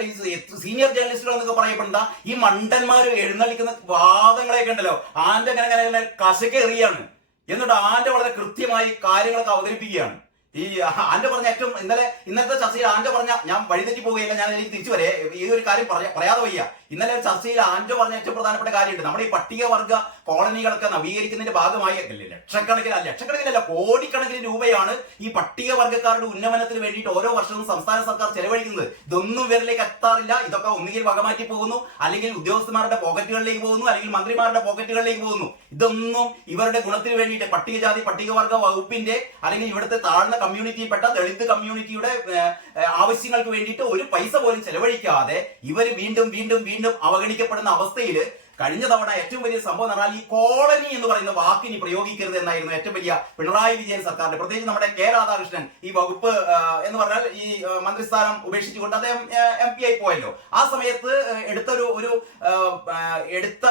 സീനിയർ ജേർണലിസ്റ്റുകൾ എന്നൊക്കെ പറയപ്പെടുന്ന ഈ മണ്ടന്മാർ എഴുന്നള്ളിക്കുന്ന വാദങ്ങളെയൊക്കെ ഉണ്ടല്ലോ, ആന്റോ അങ്ങനെ കശക്കെറിയാണ്. എന്നിട്ട് ആന്റോ വളരെ കൃത്യമായി കാര്യങ്ങളൊക്കെ അവതരിപ്പിക്കുകയാണ്. ഈ ആന്റോ പറഞ്ഞ ഇന്നത്തെ ചർച്ചയിൽ ആന്റോ പറഞ്ഞ, ഞാൻ വഴിതെറ്റി പോവുകയില്ല, ഞാൻ എനിക്ക് തിരിച്ചു വരെ ഈ ഒരു കാര്യം പറയാതെ വയ്യ. ഇന്നലെ ചർച്ചയിൽ ആന്റോ പറഞ്ഞ ഏറ്റവും പ്രധാനപ്പെട്ട കാര്യമുണ്ട്. നമ്മുടെ ഈ പട്ടികവർഗ കോളനികളൊക്കെ നവീകരിക്കുന്നതിന്റെ ഭാഗമായി ലക്ഷക്കണക്കിനല്ല കോടിക്കണക്കിന് രൂപയാണ് ഈ പട്ടികവർഗക്കാരുടെ ഉന്നമനത്തിന് വേണ്ടിയിട്ട് ഓരോ വർഷവും സംസ്ഥാന സർക്കാർ ചെലവഴിക്കുന്നത്. ഇതൊന്നും ഇവരിലേക്ക് എത്താറില്ല. ഇതൊക്കെ ഒന്നുകിൽ വകമാറ്റി പോകുന്നു, അല്ലെങ്കിൽ ഉദ്യോഗസ്ഥന്മാരുടെ പോക്കറ്റുകളിലേക്ക് പോകുന്നു, അല്ലെങ്കിൽ മന്ത്രിമാരുടെ പോക്കറ്റുകളിലേക്ക് പോകുന്നു. ഇതൊന്നും ഇവരുടെ ഗുണത്തിന് വേണ്ടിയിട്ട് പട്ടികജാതി പട്ടികവർഗ വകുപ്പിന്റെ അല്ലെങ്കിൽ ഇവിടുത്തെ താഴ്ന്ന കമ്മ്യൂണിറ്റിയിൽപ്പെട്ട ദളിത് കമ്മ്യൂണിറ്റിയുടെ ആവശ്യങ്ങൾക്ക് വേണ്ടിയിട്ട് ഒരു പൈസ പോലും ചെലവഴിക്കാതെ ഇവർ വീണ്ടും അവഗണിക്കപ്പെടുന്ന അവസ്ഥയിൽ കഴിഞ്ഞ തവണ ഏറ്റവും വലിയ സംഭവം എന്ന് പറഞ്ഞാൽ ഈ കോളനി എന്ന് പറയുന്ന വാക്കിനി പ്രയോഗിക്കരുത് എന്നായിരുന്നു ഏറ്റവും വലിയ പിണറായി വിജയൻ സർക്കാരിന്റെ, പ്രത്യേകിച്ച് നമ്മുടെ കെ രാധാകൃഷ്ണൻ ഈ വകുപ്പ് എന്ന് പറഞ്ഞാൽ ഈ മന്ത്രിസ്ഥാനം ഉപേക്ഷിച്ചുകൊണ്ട് അദ്ദേഹം MP ആയി പോയല്ലോ. ആ സമയത്ത് എടുത്ത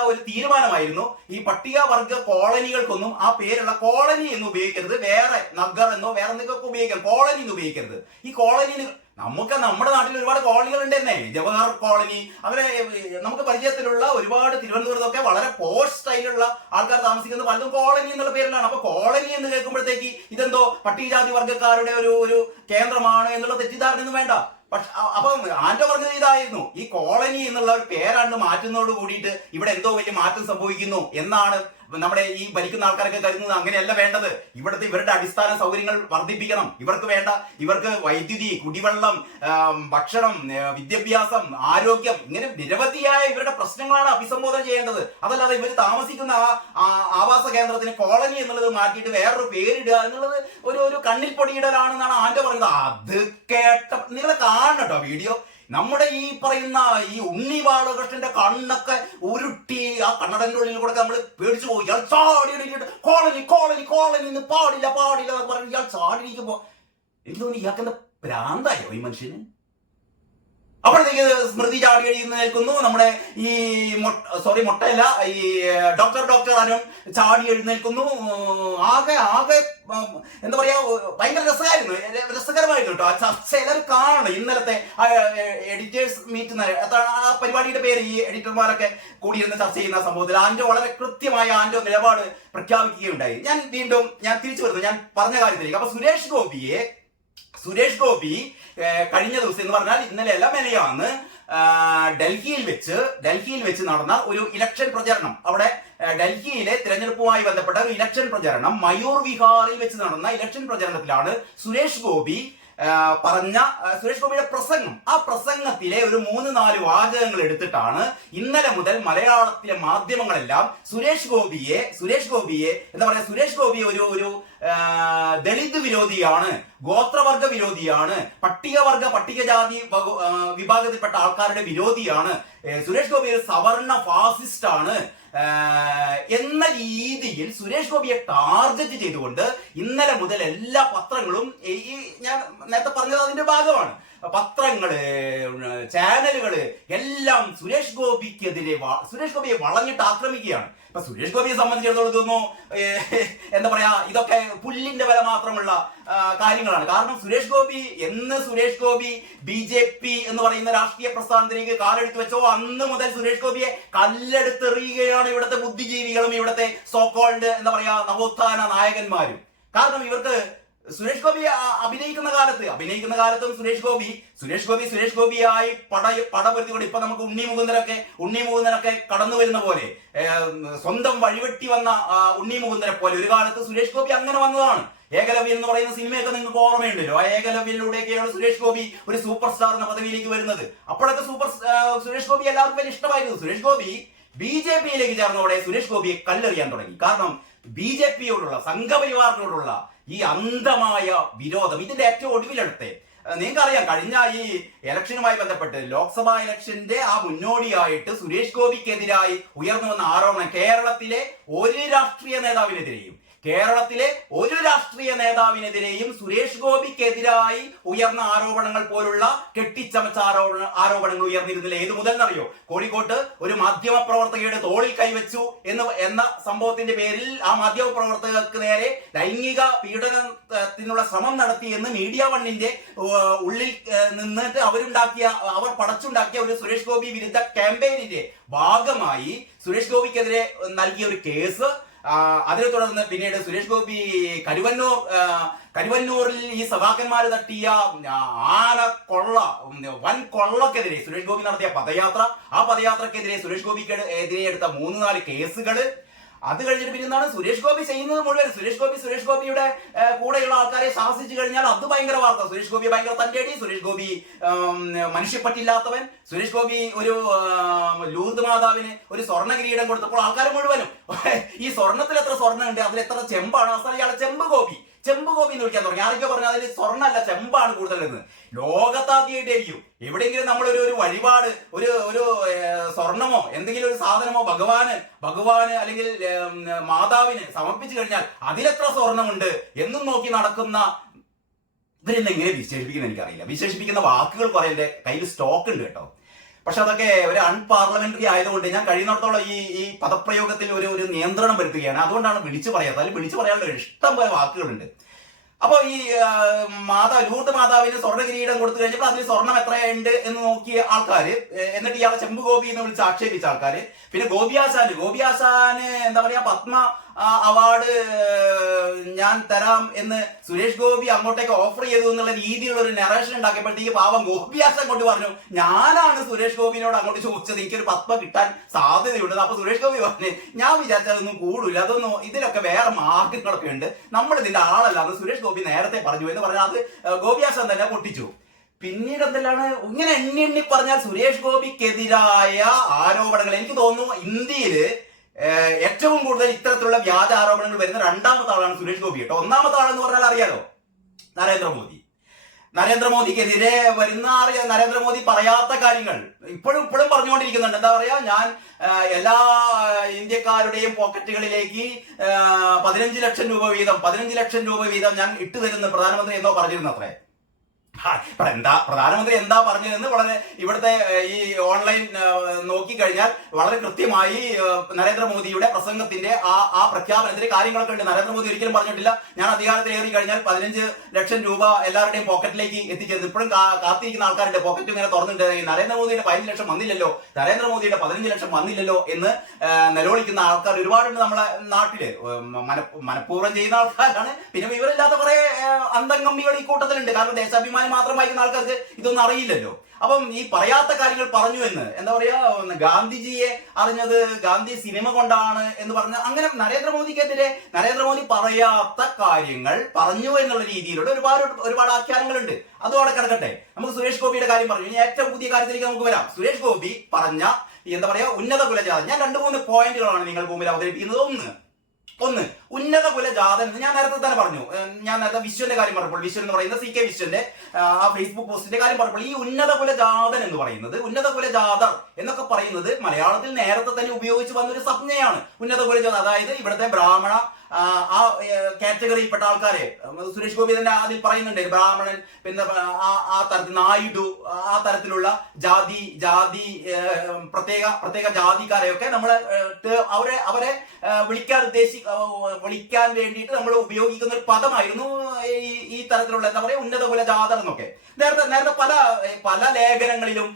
ഒരു തീരുമാനമായിരുന്നു ഈ പട്ടികവർഗ കോളനികൾക്കൊന്നും ആ പേരുള്ള കോളനി എന്ന് ഉപയോഗിക്കരുത്, വേറെ നഗർ എന്നോ വേറെ എന്തൊക്കെ ഉപയോഗിക്കാം, കോളനി എന്ന് ഉപയോഗിക്കരുത്. ഈ കോളനി നമ്മുടെ നാട്ടിൽ ഒരുപാട് കോളനികൾ ഉണ്ടെന്നേ, ജവഹർ കോളനി, അങ്ങനെ നമുക്ക് പരിചയത്തിലുള്ള ഒരുപാട് തിരുവനന്തപുരത്തൊക്കെ വളരെ പോസ്റ്റ് സ്റ്റൈലുള്ള ആൾക്കാർ താമസിക്കുന്നത് പലതും കോളനി എന്നുള്ള പേരിലാണ്. അപ്പൊ കോളനി എന്ന് കേൾക്കുമ്പോഴത്തേക്ക് ഇതെന്തോ പട്ടികജാതി വർഗ്ഗക്കാരുടെ ഒരു കേന്ദ്രമാണ് എന്നുള്ള തെറ്റിദ്ധാരണയൊന്നും വേണ്ട. പക്ഷെ അപ്പൊ ആന്റോ പറഞ്ഞത് ഇതായിരുന്നു, ഈ കോളനി എന്നുള്ള ഒരു പേരാണ് മാറ്റുന്നതോട് കൂടിയിട്ട് ഇവിടെ എന്തോ വലിയ മാറ്റം സംഭവിക്കുന്നു എന്നാണ് നമ്മുടെ ഈ ഭരിക്കുന്ന ആൾക്കാരൊക്കെ കരുതുന്നത്. അങ്ങനെയല്ല വേണ്ടത്. ഇവരുടെ അടിസ്ഥാന സൗകര്യങ്ങൾ വർദ്ധിപ്പിക്കണം. ഇവർക്ക് വൈദ്യുതി, കുടിവെള്ളം, ഭക്ഷണം, വിദ്യാഭ്യാസം, ആരോഗ്യം, ഇങ്ങനെ നിരവധിയായ ഇവരുടെ പ്രശ്നങ്ങളാണ് അഭിസംബോധന ചെയ്യേണ്ടത്. അതല്ലാതെ ഇവർ താമസിക്കുന്ന ആവാസ കേന്ദ്രത്തിന് കോളനി എന്നുള്ളത് മാറ്റിയിട്ട് വേറൊരു പേരിടുക എന്നുള്ളത് ഒരു കണ്ണിൽ പൊടിയിടലാണെന്നാണ് ആന്റോ പറയുന്നത്. അത് കേട്ട നിങ്ങൾ കാണണം കേട്ടോ വീഡിയോ. നമ്മുടെ ഈ പറയുന്ന ഈ ഉണ്ണി ബാലകൃഷ്ണന്റെ കണ്ണൊക്കെ ഉരുട്ടി ആ കണ്ണടന്റെ ഉള്ളിൽ കൂടെ നമ്മൾ പേടിച്ചു പോകും. ഇയാൾ ചാടി കോളനി കോളനി കോളനി എന്ന് പാടില്ല പാടില്ല എന്ന് പറഞ്ഞ് ഇയാൾ ചാടിയിരിക്കുമ്പോ എനിക്ക് തോന്നി ഇയാൾക്ക് എന്താ ഭ്രാന്തായോ ഈ മനുഷ്യന്. അപ്പോഴത്തേക്ക് സ്മൃതി ചാടി എഴുതി നിൽക്കുന്നു. നമ്മുടെ ഈ മുട്ടയല്ല, ഈ ഡോക്ടർ അനു ചാടി എഴുന്നേൽക്കുന്നു. ആകെ ആകെ എന്താ പറയാ, ഭയങ്കര രസകരമായിരുന്നു കേട്ടോ ആ ചർച്ച. എല്ലാവരും കാണണം ഇന്നലത്തെ എഡിറ്റേഴ്സ് മീറ്റ്, ആ പരിപാടിയുടെ പേര്. ഈ എഡിറ്റർമാരൊക്കെ കൂടിയിരുന്ന് ചർച്ച ചെയ്യുന്ന സംഭവത്തിൽ ആൻഡോ വളരെ കൃത്യമായ ആൻഡോ നിലപാട് പ്രഖ്യാപിക്കുകയുണ്ടായി. ഞാൻ തിരിച്ചു വരുന്നു ഞാൻ പറഞ്ഞ കാര്യത്തിലേക്ക്. അപ്പൊ സുരേഷ് ഗോപി കഴിഞ്ഞ ദിവസം എന്ന് പറഞ്ഞാൽ ഇന്നലെ അല്ല മെനയാന്ന് ഡൽഹിയിൽ വെച്ച് നടന്ന ഒരു ഇലക്ഷൻ പ്രചരണം, അവിടെ ഡൽഹിയിലെ തിരഞ്ഞെടുപ്പുമായി ബന്ധപ്പെട്ട ഒരു ഇലക്ഷൻ പ്രചരണം മയൂർ വിഹാറിൽ വെച്ച് നടന്ന ഇലക്ഷൻ പ്രചരണത്തിലാണ് സുരേഷ് ഗോപിയുടെ പ്രസംഗം. ആ പ്രസംഗത്തിലെ ഒരു 3-4 വാചകങ്ങൾ എടുത്തിട്ടാണ് ഇന്നലെ മുതൽ മലയാളത്തിലെ മാധ്യമങ്ങളെല്ലാം സുരേഷ് ഗോപിയെ എന്താ പറയാ, സുരേഷ് ഗോപി ഒരു ദളിത് വിരോധിയാണ്, ഗോത്രവർഗ വിരോധിയാണ്, പട്ടികജാതി വിഭാഗത്തിൽപ്പെട്ട ആൾക്കാരുടെ വിരോധിയാണ്, സുരേഷ് ഗോപി ഒരു സവർണ ഫാസിസ്റ്റ് ആണ് എന്ന രീതിയിൽ സുരേഷ് ഗോപിയെ ടാർഗറ്റ് ചെയ്തുകൊണ്ട് ഇന്നലെ മുതൽ എല്ലാ പത്രങ്ങളും, ഈ ഞാൻ നേരത്തെ പറഞ്ഞത് അതിന്റെ ഭാഗമാണ്, പത്രങ്ങള്, ചാനലുകള് എല്ലാം സുരേഷ് ഗോപിയെ വളഞ്ഞിട്ട് ആക്രമിക്കുകയാണ്. ഇപ്പൊ സുരേഷ് ഗോപിയെ സംബന്ധിച്ചിടത്തോളം തോന്നുന്നു എന്താ പറയാ, ഇതൊക്കെ പുല്ലിന്റെ വില മാത്രമുള്ള കാര്യങ്ങളാണ്. കാരണം സുരേഷ് ഗോപി BJP എന്ന് പറയുന്ന രാഷ്ട്രീയ പ്രസ്ഥാനത്തിലേക്ക് കാലെടുത്ത് വെച്ചോ അന്ന് മുതൽ സുരേഷ് ഗോപിയെ കല്ലെടുത്തെറിയുകയാണ് ഇവിടുത്തെ ബുദ്ധിജീവികളും ഇവിടുത്തെ സോക്കോൾഡ് എന്താ പറയാ നവോത്ഥാന നായകന്മാരും. കാരണം ഇവർക്ക് സുരേഷ് ഗോപി അഭിനയിക്കുന്ന കാലത്തും സുരേഷ് ഗോപിയായി പടപൊരുത്തിക്കൊണ്ട് ഇപ്പൊ നമുക്ക് ഉണ്ണി മുകുന്ദനൊക്കെ കടന്നു വരുന്ന പോലെ, സ്വന്തം വഴിവെട്ടി വന്ന ഉണ്ണി മുകുന്ദനെ പോലെ ഒരു കാലത്ത് സുരേഷ് ഗോപി അങ്ങനെ വന്നതാണ്. ഏകലവ്യൻ എന്ന് പറയുന്ന സിനിമയൊക്കെ നിങ്ങൾക്ക് ഓർമ്മയുണ്ടല്ലോ. ആ ഏകലവ്യനിലൂടെയൊക്കെയാണ് സുരേഷ് ഗോപി ഒരു സൂപ്പർ സ്റ്റാർ എന്ന പദവിയിലേക്ക് വരുന്നത്. അപ്പോഴൊക്കെ സുരേഷ് ഗോപി എല്ലാവർക്കും വലിയ ഇഷ്ടമായിരുന്നു. സുരേഷ് ഗോപി BJPയിലേക്ക് ചേർന്നതോടെ സുരേഷ് ഗോപിയെ കല്ലെറിയാൻ തുടങ്ങി. കാരണം BJPയോടുള്ള, സംഘപരിവാറിനോടുള്ള ഈ അന്ധമായ വിരോധം. ഇതിന്റെ ഏറ്റവും ഒടുവിലെടുത്തെ നിങ്ങൾക്കറിയാം, കഴിഞ്ഞ ഈ ഇലക്ഷനുമായി ബന്ധപ്പെട്ട് ലോക്സഭാ ഇലക്ഷന്റെ ആ മുന്നോടിയായിട്ട് സുരേഷ് ഗോപിക്കെതിരായി ഉയർന്നു വന്ന ആരോപണം കേരളത്തിലെ ഒരു രാഷ്ട്രീയ നേതാവിനെതിരെയും സുരേഷ് ഗോപിക്കെതിരായി ഉയർന്ന ആരോപണങ്ങൾ പോലുള്ള കെട്ടിച്ചമച്ച ആരോപണങ്ങൾ ഉയർന്നിരുന്നില്ല. ഏതു മുതൽ എന്നറിയോ? കോഴിക്കോട്ട് ഒരു മാധ്യമ പ്രവർത്തകയുടെ തോളിൽ കൈവച്ചു എന്ന സംഭവത്തിന്റെ പേരിൽ ആ മാധ്യമ പ്രവർത്തകർക്ക് നേരെ ലൈംഗിക പീഡനത്തിനുള്ള ശ്രമം നടത്തി എന്ന് മീഡിയ വണ്ണിന്റെ ഉള്ളിൽ നിന്നിട്ട് അവർ പടച്ചുണ്ടാക്കിയ ഒരു സുരേഷ് ഗോപി വിരുദ്ധ ക്യാമ്പയിനിന്റെ ഭാഗമായി സുരേഷ് ഗോപിക്കെതിരെ നൽകിയ ഒരു കേസ്. അതിനെ തുടർന്ന് പിന്നീട് സുരേഷ് ഗോപി കരുവന്നൂരിൽ ഈ സഭാക്കന്മാര് തട്ടിയ വൻ കൊള്ളക്കെതിരെ സുരേഷ് ഗോപി നടത്തിയ ആ പദയാത്രക്കെതിരെ സുരേഷ് ഗോപിക്കെതിരെ എടുത്ത 3-4 കേസുകള്. അത് കഴിഞ്ഞിട്ട് പിന്നെ എന്താണ് സുരേഷ് ഗോപി ചെയ്യുന്നത് മുഴുവൻ? സുരേഷ് ഗോപിയുടെ കൂടെയുള്ള ആൾക്കാരെ ശാസിച്ചു കഴിഞ്ഞാൽ അത് ഭയങ്കര വാർത്ത. സുരേഷ് ഗോപി ഭയങ്കര തന്റേടി, സുരേഷ് ഗോപി മനുഷ്യപ്പറ്റില്ലാത്തവൻ, സുരേഷ് ഗോപി ഒരു ലൂർദ് മാതാവിന് ഒരു സ്വർണ്ണ കിരീടം കൊടുത്തപ്പോൾ ആൾക്കാർ മുഴുവനും ഈ സ്വർണ്ണത്തിൽ എത്ര സ്വർണ്ണം ഉണ്ട്, അതിൽ എത്ര ചെമ്പാണ്, അവസാനം ഇയാളെ ചെമ്പ് ഗോപി എന്ന് വിളിക്കാൻ തുടങ്ങി. ആരൊക്കെ പറഞ്ഞു അതിൽ സ്വർണ്ണമല്ല ചെമ്പാണ് കൂടുതലെന്ന്. ലോകത്താദ്യമായിട്ടായിരിക്കും എവിടെയെങ്കിലും നമ്മളൊരു വഴിപാട്, ഒരു സ്വർണമോ എന്തെങ്കിലും ഒരു സാധനമോ ഭഗവാന് അല്ലെങ്കിൽ മാതാവിന് സമർപ്പിച്ചു കഴിഞ്ഞാൽ അതിലെത്ര സ്വർണമുണ്ട് എന്നും നോക്കി നടക്കുന്ന ഇവരെന്ന് എങ്ങനെ വിശേഷിപ്പിക്കുന്ന എനിക്കറിയില്ല. വിശേഷിപ്പിക്കുന്ന വാക്കുകൾ കുറെ എന്റെ കയ്യിൽ സ്റ്റോക്ക് ഉണ്ട് കേട്ടോ. പക്ഷെ അതൊക്കെ ഒരു അൺപാർലമെന്ററി ആയതുകൊണ്ട് ഞാൻ കഴിയുന്നിടത്തോളം ഈ പദപ്രയോഗത്തിൽ ഒരു നിയന്ത്രണം വരുത്തുകയാണ്. അതുകൊണ്ടാണ് വിളിച്ചു പറയാത്തത്. അതിൽ വിളിച്ചു പറയാനുള്ള ഒരു ഇഷ്ടം പോലെ വാക്കുകളുണ്ട്. അപ്പൊ ഈ ലൂർദ് മാതാവിന് സ്വർണ്ണ കിരീടം കൊടുത്തു കഴിഞ്ഞപ്പോൾ അതിൽ സ്വർണം എത്രയുണ്ട് എന്ന് നോക്കിയ ആൾക്കാര്, എന്നിട്ട് ഇയാളെ ചെമ്പ് ഗോപി എന്ന് വിളിച്ച് ആക്ഷേപിച്ച ആൾക്കാര്, പിന്നെ ഗോപിയാശാന് എന്താ പറയാ പത്മ അവാർഡ് ഞാൻ തരാം എന്ന് സുരേഷ് ഗോപി അങ്ങോട്ടേക്ക് ഓഫർ ചെയ്തു എന്നുള്ള രീതിയിലുള്ള ഒരു നെറേഷൻ ഉണ്ടാക്കിയപ്പോഴത്തേക്ക് പാവം ഗോപിയാശാൻ കൊണ്ട് പറഞ്ഞു ഞാനാണ് സുരേഷ് ഗോപിനോട് അങ്ങോട്ട് ചോദിച്ചത്, എനിക്കൊരു പത്മ കിട്ടാൻ സാധ്യതയുണ്ട്. അപ്പൊ സുരേഷ് ഗോപി പറഞ്ഞു ഞാൻ വിചാരിച്ചതൊന്നും കൂടില്ല, ഇതിലൊക്കെ വേറെ മാർഗങ്ങളൊക്കെ ഉണ്ട്, നമ്മൾ ഇതിന്റെ ആളല്ല എന്ന് സുരേഷ് ഗോപി നേരത്തെ പറഞ്ഞു എന്ന് പറഞ്ഞാൽ അത് ഗോപിയാശാൻ തന്നെ പൊട്ടിച്ചു. പിന്നീട് എന്തെല്ലാണ് ഇങ്ങനെ എണ്ണി പറഞ്ഞാൽ സുരേഷ് ഗോപിക്കെതിരായ ആരോപണങ്ങൾ എനിക്ക് തോന്നുന്നു ഇന്ത്യയില് ഏറ്റവും കൂടുതൽ ഇത്തരത്തിലുള്ള വ്യാജ ആരോപണങ്ങൾ വരുന്ന രണ്ടാമത്തെ ആളാണ് സുരേഷ് ഗോപി കേട്ടോ. ഒന്നാമത്തെ ആളെന്ന് പറഞ്ഞാൽ അറിയാലോ, നരേന്ദ്രമോദി. നരേന്ദ്രമോദിക്കെതിരെ വരുന്ന നരേന്ദ്രമോദി പറയാത്ത കാര്യങ്ങൾ ഇപ്പോഴും പറഞ്ഞുകൊണ്ടിരിക്കുന്നുണ്ട്. എന്താ പറയാ, ഞാൻ എല്ലാ ഇന്ത്യക്കാരുടെയും പോക്കറ്റുകളിലേക്ക് 15 ലക്ഷം രൂപ വീതം ഞാൻ ഇട്ടു തരുന്ന പ്രധാനമന്ത്രി എന്നോ പറഞ്ഞിരുന്നു അത്രേ. പ്രധാനമന്ത്രി എന്താ പറഞ്ഞതെന്ന് വളരെ ഇവിടുത്തെ ഈ ഓൺലൈൻ നോക്കിക്കഴിഞ്ഞാൽ വളരെ കൃത്യമായി നരേന്ദ്രമോദിയുടെ പ്രസംഗത്തിന്റെ ആ പ്രഖ്യാപനത്തിന്റെ കാര്യങ്ങളൊക്കെ ഉണ്ട്. നരേന്ദ്രമോദി ഒരിക്കലും പറഞ്ഞിട്ടില്ല ഞാൻ അധികാരത്തിൽ ഏറി കഴിഞ്ഞാൽ 15 ലക്ഷം രൂപ എല്ലാവരുടെയും പോക്കറ്റിലേക്ക് എത്തിച്ചത്. ഇപ്പോഴും കാത്തിരിക്കുന്ന ആൾക്കാരുടെ പോക്കറ്റ് ഇങ്ങനെ തുറന്നിട്ട് നരേന്ദ്രമോദിയുടെ 15 ലക്ഷം വന്നില്ലല്ലോ, നരേന്ദ്രമോദിയുടെ 15 ലക്ഷം വന്നില്ലല്ലോ എന്ന് നിലവിളിക്കുന്ന ആൾക്കാർ ഒരുപാടുണ്ട് നമ്മളെ നാട്ടില്. മനഃപൂർവ്വം ചെയ്യുന്ന ആൾക്കാരാണ്. പിന്നെ വിവരമില്ലാത്ത കുറെ അന്തംഗമ്മികൾ ഈ കൂട്ടത്തിലുണ്ട്. കാരണം ദേശാഭിമാനി മാത്രം വായിക്കുന്ന ആൾക്കാർക്ക് ഇതൊന്നും അറിയില്ലല്ലോ. അപ്പം ഈ പറയാത്ത കാര്യങ്ങൾ പറഞ്ഞു എന്ന് എന്താ പറയാ, ഗാന്ധിജിയെ അറിഞ്ഞത് ഗാന്ധി സിനിമ കൊണ്ടാണ് എന്ന് പറഞ്ഞ അങ്ങനെ നരേന്ദ്രമോദിക്കെതിരെ നരേന്ദ്രമോദി പറയാത്ത കാര്യങ്ങൾ പറഞ്ഞു എന്നുള്ള രീതിയിലുള്ള ഒരുപാട് ആഖ്യാനങ്ങളുണ്ട്. അതും അവിടെ കിടക്കട്ടെ. നമുക്ക് സുരേഷ് ഗോപിയുടെ കാര്യം പറഞ്ഞു. ഇനി ഏറ്റവും പുതിയ കാര്യത്തിലേക്ക് നമുക്ക് വരാം. സുരേഷ് ഗോപി പറഞ്ഞ എന്താ പറയാ ഉന്നത കുലജാതൻ. ഞാൻ 2-3 പോയിന്റുകളാണ് നിങ്ങൾക്ക് മുമ്പിൽ അവതരിപ്പിക്കുന്നത്. ഒന്ന് ഉന്നത കുലജാതൻ എന്ന് ഞാൻ നേരത്തെ തന്നെ പറഞ്ഞു. ഞാൻ നേരത്തെ വിശ്വന്റെ കാര്യം പറഞ്ഞപ്പോൾ, വിശ്വൻ എന്ന് പറയുന്ന CK വിശ്വന്റെ ആ ഫേസ്ബുക്ക് പോസ്റ്റിന്റെ കാര്യം പറഞ്ഞപ്പോൾ, ഈ ഉന്നത കുലജാതൻ എന്ന് പറയുന്നത്, ഉന്നത കുലജാതർ എന്നൊക്കെ പറയുന്നത് മലയാളത്തിൽ നേരത്തെ തന്നെ ഉപയോഗിച്ച് വന്നൊരു സംജ്ഞയാണ്. ഉന്നത കുലജാത അതായത് ഇവിടുത്തെ ബ്രാഹ്മണ ആ കാറ്റഗറിയിൽപ്പെട്ട ആൾക്കാരെ സുരേഷ് ഗോപി തന്നെ അതിൽ പറയുന്നുണ്ട്. ബ്രാഹ്മണൻ, പിന്നെ ആ തരത്തിൽ നായിഡു, ആ തരത്തിലുള്ള ജാതി പ്രത്യേക ജാതിക്കാരെയൊക്കെ നമ്മള് അവരെ വിളിക്കാൻ വേണ്ടിയിട്ട് നമ്മൾ ഉപയോഗിക്കുന്ന ഒരു പദമായിരുന്നു ഈ തരത്തിലുള്ള എന്താ പറയാ ഉന്നത കുലജാതർ എന്നൊക്കെ. നേരത്തെ പല ലേഖനങ്ങളിലും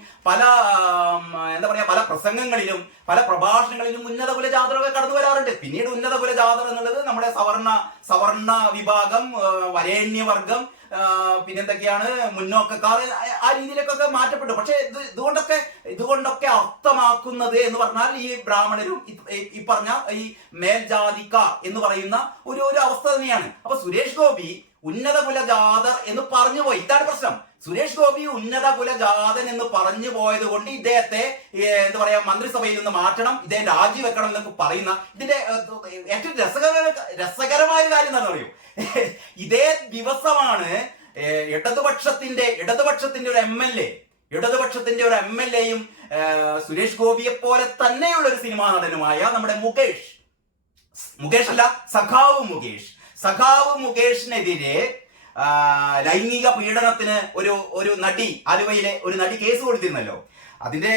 എന്താ പറയാ പല പ്രസംഗങ്ങളിലും പല പ്രഭാഷണങ്ങളിലും ഉന്നത കുലജാതരൊക്കെ കടന്നു വരാറുണ്ട്. പിന്നീട് ഉന്നത കുലജാതർ എന്നുള്ളത് നമ്മുടെ സവർണ വിഭാഗം, വരേണ്യവർഗം, പിന്നെന്തൊക്കെയാണ് മുന്നോക്കക്കാർ, ആ രീതിയിലേക്കൊക്കെ മാറ്റപ്പെട്ടു. പക്ഷെ ഇതുകൊണ്ടൊക്കെ അർത്ഥമാക്കുന്നത് എന്ന് പറഞ്ഞാൽ ഈ ബ്രാഹ്മണരും ഈ പറഞ്ഞ ഈ മേൽജാതിക്കാർ എന്ന് പറയുന്ന ഒരു അവസ്ഥ തന്നെയാണ്. അപ്പൊ സുരേഷ് ഗോപി ഉന്നത കുലജാതർ എന്ന് പറഞ്ഞു പോയി. ഇതാണ് പ്രശ്നം. സുരേഷ് ഗോപി ഉന്നത കുലജാതൻ എന്ന് പറഞ്ഞു പോയത് കൊണ്ട് ഇദ്ദേഹത്തെ എന്താ പറയാ മന്ത്രിസഭയിൽ നിന്ന് മാറ്റണം, ഇദ്ദേഹം രാജിവെക്കണം എന്നൊക്കെ പറയുന്ന ഇതിന്റെ ഏറ്റവും രസകരമായ ഒരു കാര്യം എന്താണെന്ന് അറിയോ? ഇതേ ദിവസമാണ് ഇടതുപക്ഷത്തിന്റെ ഒരു എം എൽ എയും സുരേഷ് ഗോപിയെ പോലെ തന്നെയുള്ള ഒരു സിനിമാ നടനുമായ നമ്മുടെ സഖാവ് മുകേഷിനെതിരെ ലൈംഗിക പീഡനത്തിന് ഒരു നടി, ആലുവയിലെ ഒരു നടി കേസ് കൊടുത്തിരുന്നല്ലോ. അതിന്റെ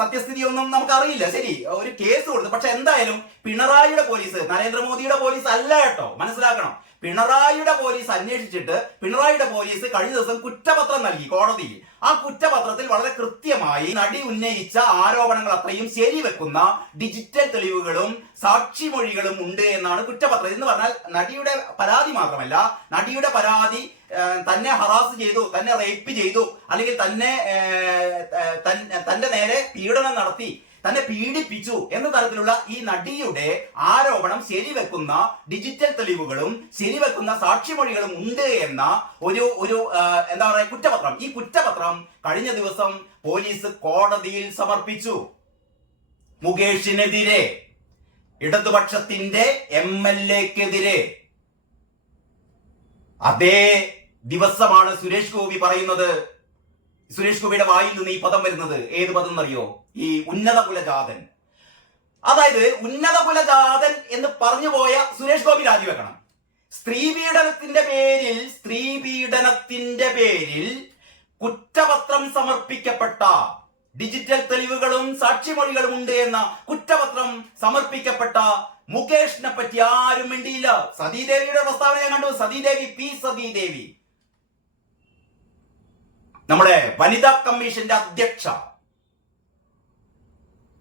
സത്യസ്ഥിതി ഒന്നും നമുക്കറിയില്ല. ശരി, ഒരു കേസ് കൊടുത്തു. പക്ഷെ എന്തായാലും പിണറായിയുടെ പോലീസ്, നരേന്ദ്രമോദിയുടെ പോലീസ് അല്ല കേട്ടോ, മനസ്സിലാക്കണം. പിണറായിയുടെ പോലീസ് അന്വേഷിച്ചിട്ട് പിണറായിയുടെ പോലീസ് കഴിഞ്ഞ ദിവസം കുറ്റപത്രം നൽകി കോടതിയിൽ. ആ കുറ്റപത്രത്തിൽ വളരെ കൃത്യമായി നടി ഉന്നയിച്ച ആരോപണങ്ങൾ അത്രയും ശരിവെക്കുന്ന ഡിജിറ്റൽ തെളിവുകളും സാക്ഷിമൊഴികളും ഉണ്ട് എന്നാണ് കുറ്റപത്രം. എന്ന് പറഞ്ഞാൽ നടിയുടെ പരാതി മാത്രമല്ല, നടിയുടെ പരാതി തന്നെ ഹറാസ് ചെയ്തു, തന്നെ റേപ്പ് ചെയ്തു, അല്ലെങ്കിൽ തന്റെ നേരെ പീഡനം നടത്തി, തന്നെ പീഡിപ്പിച്ചു എന്ന തരത്തിലുള്ള ഈ നടിയുടെ ആരോപണം ശരിവെക്കുന്ന ഡിജിറ്റൽ തെളിവുകളും ശരിവെക്കുന്ന സാക്ഷിമൊഴികളും ഉണ്ട് എന്ന ഒരു എന്താ പറയുക കുറ്റപത്രം. ഈ കുറ്റപത്രം കഴിഞ്ഞ ദിവസം പോലീസ് കോടതിയിൽ സമർപ്പിച്ചു. മുകേഷിനെതിരെ, ഇടതുപക്ഷത്തിന്റെ MLA-ക്കെതിരെ. അതേ ദിവസമാണ് സുരേഷ് ഗോപി പറയുന്നത്, സുരേഷ് ഗോപിയുടെ വായിൽ നിന്ന് ഈ പദം വരുന്നത്. ഏത് പദം എന്നറിയോ? ഈ ഉന്നത കുലജാതൻ. അതായത് ഉന്നത കുലജാതൻ എന്ന് പറഞ്ഞു പോയ സുരേഷ് ഗോപി രാജിവെക്കണം. സ്ത്രീപീഡനത്തിന്റെ പേരിൽ കുറ്റപത്രം സമർപ്പിക്കപ്പെട്ട, ഡിജിറ്റൽ തെളിവുകളും സാക്ഷിമൊഴികളും ഉണ്ട് എന്ന കുറ്റപത്രം സമർപ്പിക്കപ്പെട്ട മുകേഷിനെ പറ്റി ആരും മിണ്ടിയില്ല. സതീദേവിയുടെ പ്രസ്താവന ഞാൻ കണ്ടു. സതീദേവി നമ്മുടെ വനിതാ കമ്മീഷന്റെ അധ്യക്ഷ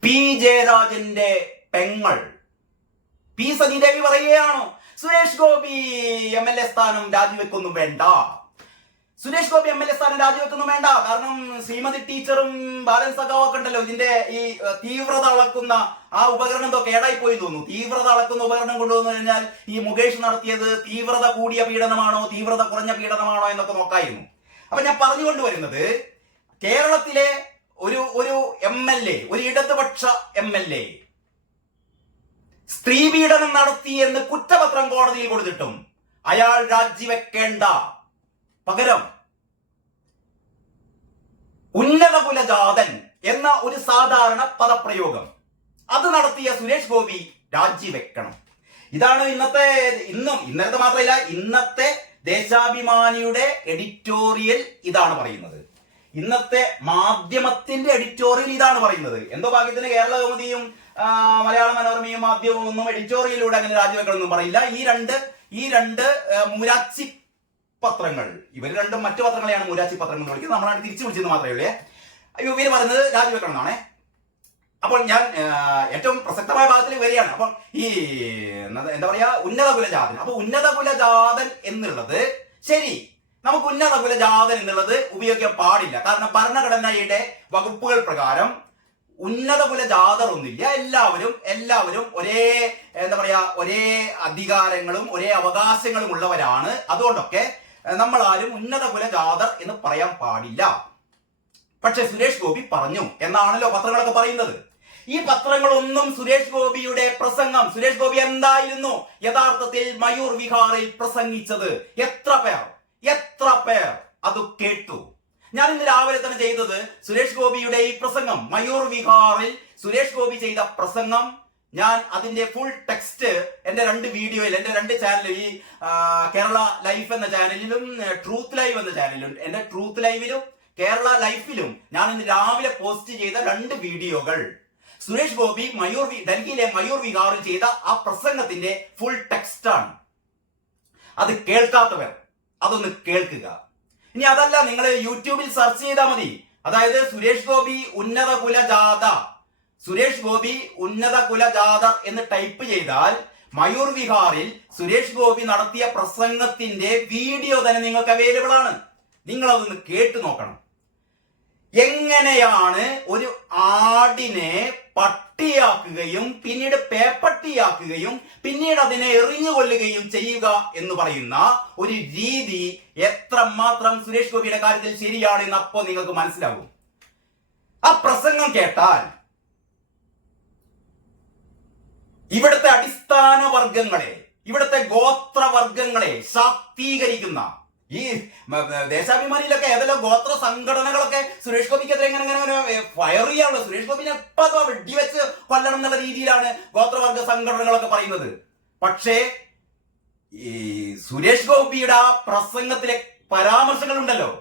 P. ജയരാജന്റെ പെങ്ങൾ P. സതീദേവി പറയുകയാണോ സുരേഷ് ഗോപി MLA സ്ഥാനം രാജിവെക്കൊന്നും വേണ്ട. സുരേഷ് ഗോപി MLA സ്ഥാനം രാജിവെക്കൊന്നും വേണ്ട. കാരണം ശ്രീമതി ടീച്ചറും ബാലൻ സഖാവൊക്കെ ഉണ്ടല്ലോ, ഇതിന്റെ ഈ തീവ്രത അളക്കുന്ന ആ ഉപകരണം എന്തോ കേടായി പോയി തോന്നുന്നു. തീവ്രത അളക്കുന്ന ഉപകരണം കൊണ്ടുവന്നു കഴിഞ്ഞാൽ ഈ മുകേഷ് നടത്തിയത് തീവ്രത കൂടിയ പീഡനമാണോ തീവ്രത കുറഞ്ഞ പീഡനമാണോ എന്നൊക്കെ നോക്കായിരുന്നു. അപ്പൊ ഞാൻ പറഞ്ഞുകൊണ്ടുവരുന്നത്, കേരളത്തിലെ ഒരു MLA, ഒരു ഇടതുപക്ഷ MLA സ്ത്രീപീഡനം നടത്തി എന്ന് കുറ്റപത്രം കോടതിയിൽ കൊടുത്തിട്ടും അയാൾ രാജിവെക്കേണ്ട, പകരം ഉന്നത കുലജാതൻ എന്ന ഒരു സാധാരണ പദപ്രയോഗം അത് നടത്തിയ സുരേഷ് ഗോപി രാജിവെക്കണം. ഇതാണ് ഇന്നലത്തെ മാത്രമല്ല ഇന്നത്തെ ദേശാഭിമാനിയുടെ എഡിറ്റോറിയൽ ഇതാണ് പറയുന്നത്. ഇന്നത്തെ മാധ്യമത്തിന്റെ എഡിറ്റോറിയൽ ഇതാണ് പറയുന്നത്. എന്തോ ഭാഗ്യത്തിന് കേരള കൗമുദിയും മലയാള മനോരമയും മാധ്യമവും ഒന്നും എഡിറ്റോറിയലിലൂടെ അങ്ങനെ രാജിവെക്കണമെന്നും പറയില്ല. ഈ രണ്ട് മൂരാച്ചി പത്രങ്ങൾ, ഇവർ രണ്ടും മറ്റു പത്രങ്ങളെയാണ് മൂരാച്ചി പത്രങ്ങൾ എന്ന് വിളിക്കുന്നത്. നമ്മളാണ് തിരിച്ചു വിളിച്ചെന്ന് മാത്രമേ ഉള്ളൂ. ഇവർ പറയുന്നത് രാജിവെക്കണം എന്നാണ്. അപ്പോൾ ഞാൻ ഏറ്റവും പ്രസക്തമായ ഭാഗത്തിൽ വരികയാണ്. അപ്പോൾ ഈ എന്താ പറയാ, ഉന്നത കുലജാതൻ. അപ്പൊ ഉന്നത കുലജാതൻ എന്നുള്ളത് ശരി, നമുക്ക് ഉന്നത കുലജാതൻ എന്നുള്ളത് ഉപയോഗിക്കാൻ പാടില്ല. കാരണം ഭരണഘടനയുടെ വകുപ്പുകൾ പ്രകാരം ഉന്നത കുലജാതർ ഒന്നില്ല. എല്ലാവരും ഒരേ എന്താ പറയാ, ഒരേ അധികാരങ്ങളും ഒരേ അവകാശങ്ങളും ഉള്ളവരാണ്. അതുകൊണ്ടൊക്കെ നമ്മൾ ആരും ഉന്നത കുലജാതർ എന്ന് പറയാൻ പാടില്ല. പക്ഷെ സുരേഷ് ഗോപി പറഞ്ഞു എന്നാണല്ലോ പത്രങ്ങളൊക്കെ പറയുന്നത്. ഈ പത്രങ്ങളൊന്നും സുരേഷ് ഗോപിയുടെ പ്രസംഗം, സുരേഷ് ഗോപി എന്തായിരുന്നു യഥാർത്ഥത്തിൽ മയൂർ വിഹാറിൽ പ്രസംഗിച്ചത്, എത്ര പേർ അത് കേട്ടു? ഞാൻ ഇന്ന് രാവിലെ തന്നെ ചെയ്തത് സുരേഷ് ഗോപിയുടെ ഈ പ്രസംഗം, മയൂർ വിഹാറിൽ സുരേഷ് ഗോപി ചെയ്ത പ്രസംഗം, ഞാൻ അതിന്റെ ഫുൾ ടെക്സ്റ്റ് എന്റെ 2 വീഡിയോയിൽ, എന്റെ 2 ചാനലിൽ, ഈ കേരള ലൈഫ് എന്ന ചാനലിലും ട്രൂത്ത് ലൈവ് എന്ന ചാനലിലും, എന്റെ ട്രൂത്ത് ലൈവിലും കേരള ലൈഫിലും ഞാൻ ഇന്ന് രാവിലെ പോസ്റ്റ് ചെയ്ത 2 വീഡിയോകൾ സുരേഷ് ഗോപി ഡൽഹിയിലെ മയൂർ വിഹാറിൽ ചെയ്ത ആ പ്രസംഗത്തിന്റെ ഫുൾ ടെക്സ്റ്റ് ആണ്. അത് കേൾക്കാത്തവർ അതൊന്ന് കേൾക്കുക. ഇനി അതല്ല, നിങ്ങൾ യൂട്യൂബിൽ സെർച്ച് ചെയ്താൽ മതി. അതായത് സുരേഷ് ഗോപി ഉന്നത കുലജാത എന്ന് ടൈപ്പ് ചെയ്താൽ മയൂർ വിഹാറിൽ സുരേഷ് ഗോപി നടത്തിയ പ്രസംഗത്തിന്റെ വീഡിയോ തന്നെ നിങ്ങൾക്ക് അവൈലബിൾ ആണ്. നിങ്ങൾ അതൊന്ന് കേട്ടു നോക്കണം. എങ്ങനെയാണ് ഒരു ആടിനെ പട്ടിയാക്കുകയും പിന്നീട് പേപ്പട്ടിയാക്കുകയും പിന്നീട് അതിനെ എറിഞ്ഞു കൊല്ലുകയും ചെയ്യുക എന്ന് പറയുന്ന ഒരു രീതി എത്രമാത്രം സുരേഷ് ഗോപിയുടെ കാര്യത്തിൽ ശരിയാണ് എന്ന് അപ്പോൾ നിങ്ങൾക്ക് മനസ്സിലാകും. ആ പ്രസംഗം കേട്ടാൽ ഇവിടുത്തെ അടിസ്ഥാന വർഗങ്ങളെ, ഇവിടുത്തെ ഗോത്രവർഗങ്ങളെ ശാക്തീകരിക്കുന്ന ഈ ദേശാഭിമാനിയിലൊക്കെ ഏതെല്ലാം ഗോത്ര സംഘടനകളൊക്കെ സുരേഷ് ഗോപിക്കെതിരെ എങ്ങനെ ഫയർ ചെയ്യാനുള്ള, സുരേഷ് ഗോപിനെ എപ്പോ വെടിവെച്ച് കൊല്ലണം എന്നുള്ള രീതിയിലാണ് ഗോത്രവർഗ സംഘടനകളൊക്കെ പറയുന്നത്. പക്ഷേ ഈ സുരേഷ് ഗോപിയുടെ ആ പ്രസംഗത്തിലെ പരാമർശങ്ങൾ ഉണ്ടല്ലോ,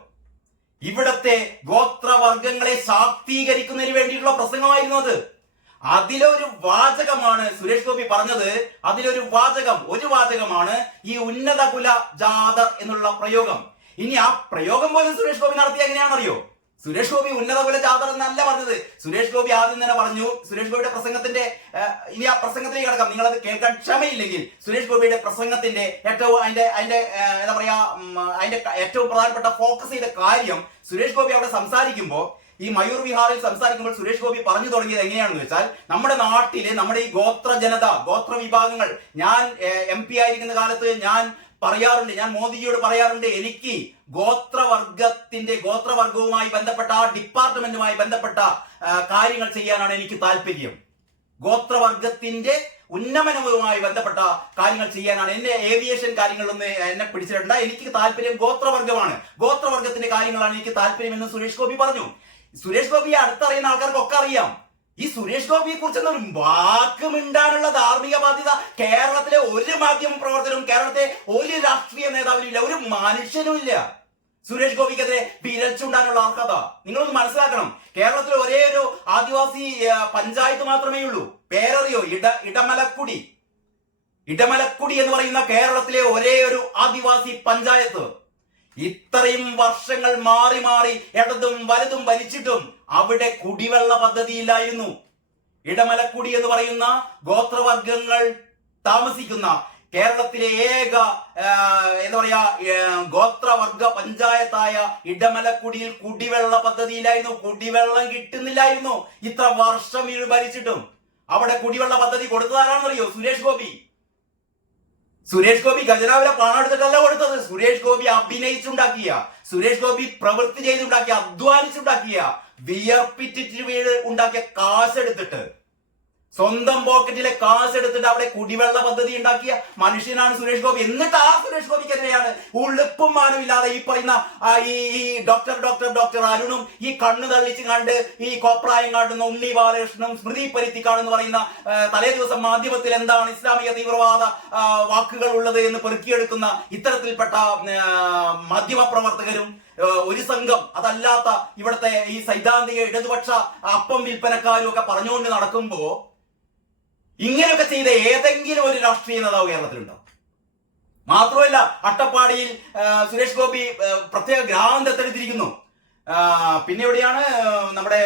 ഇവിടത്തെ ഗോത്രവർഗങ്ങളെ ശാക്തീകരിക്കുന്നതിന് വേണ്ടിയിട്ടുള്ള പ്രസംഗമായിരുന്നു അത്. അതിലൊരു വാചകമാണ് സുരേഷ് ഗോപി പറഞ്ഞത്. ഒരു വാചകമാണ് ഈ ഉന്നത കുല ജാതർ എന്നുള്ള പ്രയോഗം. ഇനി ആ പ്രയോഗം പോലും സുരേഷ് ഗോപി നടത്തിയ എങ്ങനെയാണെന്നറിയോ? സുരേഷ് ഗോപി ഉന്നത കുല ജാതർ എന്നല്ല പറഞ്ഞത്. സുരേഷ് ഗോപി ആദ്യം തന്നെ പറഞ്ഞു, സുരേഷ് ഗോപിയുടെ പ്രസംഗത്തിന്റെ, ഇനി ആ പ്രസംഗത്തിലേക്ക് കിടക്കാം, നിങ്ങളത് കേൾക്കാൻ ക്ഷമയില്ലെങ്കിൽ സുരേഷ് ഗോപിയുടെ പ്രസംഗത്തിന്റെ എന്താ പറയാ, അതിന്റെ ഏറ്റവും പ്രധാനപ്പെട്ട ഫോക്കസ് ചെയ്ത കാര്യം, സുരേഷ് ഗോപി അവിടെ സംസാരിക്കുമ്പോൾ, ഈ മയൂർ വിഹാറിൽ സംസാരിക്കുമ്പോൾ സുരേഷ് ഗോപി പറഞ്ഞു തുടങ്ങിയത് എങ്ങനെയാണെന്ന് വെച്ചാൽ, നമ്മുടെ നാട്ടിലെ നമ്മുടെ ഈ ഗോത്ര വിഭാഗങ്ങൾ, ഞാൻ MP ആയിരിക്കുന്ന കാലത്ത് ഞാൻ മോദിജിയോട് പറയാറുണ്ട്, എനിക്ക് ഗോത്രവർഗവുമായി ബന്ധപ്പെട്ട ആ ഡിപ്പാർട്ട്മെന്റുമായി ബന്ധപ്പെട്ട കാര്യങ്ങൾ ചെയ്യാനാണ് എനിക്ക് താല്പര്യം. ഗോത്രവർഗത്തിന്റെ ഉന്നമനവുമായി ബന്ധപ്പെട്ട കാര്യങ്ങൾ ചെയ്യാനാണ്, എന്റെ ഏവിയേഷൻ കാര്യങ്ങളൊന്നും എന്നെ പിടിച്ചിട്ടുണ്ട്, എനിക്ക് താല്പര്യം ഗോത്രവർഗത്തിന്റെ കാര്യങ്ങളാണ് എനിക്ക് താല്പര്യമെന്ന് സുരേഷ് ഗോപി പറഞ്ഞു. സുരേഷ് ഗോപിയെ അടുത്തറിയുന്ന ആൾക്കാർക്കൊക്കെ അറിയാം, ഈ സുരേഷ് ഗോപിയെ കുറിച്ചൊന്നും ഒരു വാക്ക് മിണ്ടാനുള്ള ധാർമ്മിക ബാധ്യത കേരളത്തിലെ ഒരു മാധ്യമ പ്രവർത്തനവും, കേരളത്തിലെ ഒരു രാഷ്ട്രീയ നേതാവിനും ഇല്ല, ഒരു മനുഷ്യനും ഇല്ല. സുരേഷ് ഗോപിക്കെതിരെ വിരൽ ചൂണ്ടാനുള്ള ആർക്കഥ നിങ്ങളൊന്ന് മനസ്സിലാക്കണം. കേരളത്തിൽ ഒരേ ഒരു ആദിവാസി പഞ്ചായത്ത് മാത്രമേ ഉള്ളൂ. പേരറിയോ? ഇടമലക്കുടി എന്ന് പറയുന്ന കേരളത്തിലെ ഒരേ ഒരു ആദിവാസി പഞ്ചായത്ത്. ഇത്രയും വർഷങ്ങൾ മാറി ഇടതും വലതും വലിച്ചിട്ടും അവിടെ കുടിവെള്ള പദ്ധതി ഇല്ലായിരുന്നു. ഇടമലക്കുടി എന്ന് പറയുന്ന ഗോത്രവർഗങ്ങൾ താമസിക്കുന്ന കേരളത്തിലെ ഏക എന്താ പറയാ ഗോത്രവർഗ പഞ്ചായത്തായ ഇടമലക്കുടിയിൽ കുടിവെള്ള പദ്ധതി ഇല്ലായിരുന്നു. കുടിവെള്ളം കിട്ടുന്നില്ലായിരുന്നു. ഇത്ര വർഷം ഭരിച്ചിട്ടും അവിടെ കുടിവെള്ള പദ്ധതി കൊടുത്തതാരാണെന്നറിയോ? സുരേഷ് ഗോപി ഖജനാവിലെ പണം എടുത്തിട്ടല്ല കൊടുത്തത്. സുരേഷ് ഗോപി അഭിനയിച്ചുണ്ടാക്കിയ, സുരേഷ് ഗോപി പ്രവൃത്തി ചെയ്തുണ്ടാക്കിയ, അധ്വാനിച്ചുണ്ടാക്കിയ, വിയർപ്പിറ്റിട്ട് വീട് ഉണ്ടാക്കിയ കാശെടുത്തിട്ട് സ്വന്തം പോക്കറ്റിലെ കാശ് എടുത്തിട്ട് അവിടെ കുടിവെള്ള പദ്ധതി ഉണ്ടാക്കിയ മനുഷ്യനാണ് സുരേഷ് ഗോപി. എന്നിട്ട് ആ സുരേഷ് ഗോപിക്കെതിരെയാണ് ഉള്ളിപ്പും മാനമില്ലാതെ ഈ പറയുന്ന ഈ ഡോക്ടർ അരുണും ഈ കണ്ണു തള്ളിച്ച് കണ്ട് ഈ കോപ്രായം കാട്ടുന്ന ഉണ്ണി ബാലകൃഷ്ണനും സ്മൃതി പരുത്തിക്കാടെന്ന് പറയുന്ന തലേ ദിവസം മാധ്യമത്തിൽ എന്താണ് ഇസ്ലാമിക തീവ്രവാദ വാക്കുകൾ ഉള്ളത് എന്ന് പെറുക്കിയെടുക്കുന്ന ഇത്തരത്തിൽപ്പെട്ട മാധ്യമ പ്രവർത്തകരും ഒരു സംഘം അതല്ലാത്ത ഇവിടുത്തെ ഈ സൈദ്ധാന്തിക ഇടതുപക്ഷ അപ്പം വിൽപ്പനക്കാരും ഒക്കെ പറഞ്ഞുകൊണ്ട് നടക്കുമ്പോ ഇങ്ങനെയൊക്കെ ചെയ്ത ഏതെങ്കിലും ഒരു രാഷ്ട്രീയ നേതാവ് കേരളത്തിലുണ്ടോ? മാത്രമല്ല, അട്ടപ്പാടിയിൽ സുരേഷ് ഗോപി പ്രത്യേക ഗ്രാമം ദത്തെടുത്തിരിക്കുന്നു. പിന്നെ എവിടെയാണ് നമ്മുടെ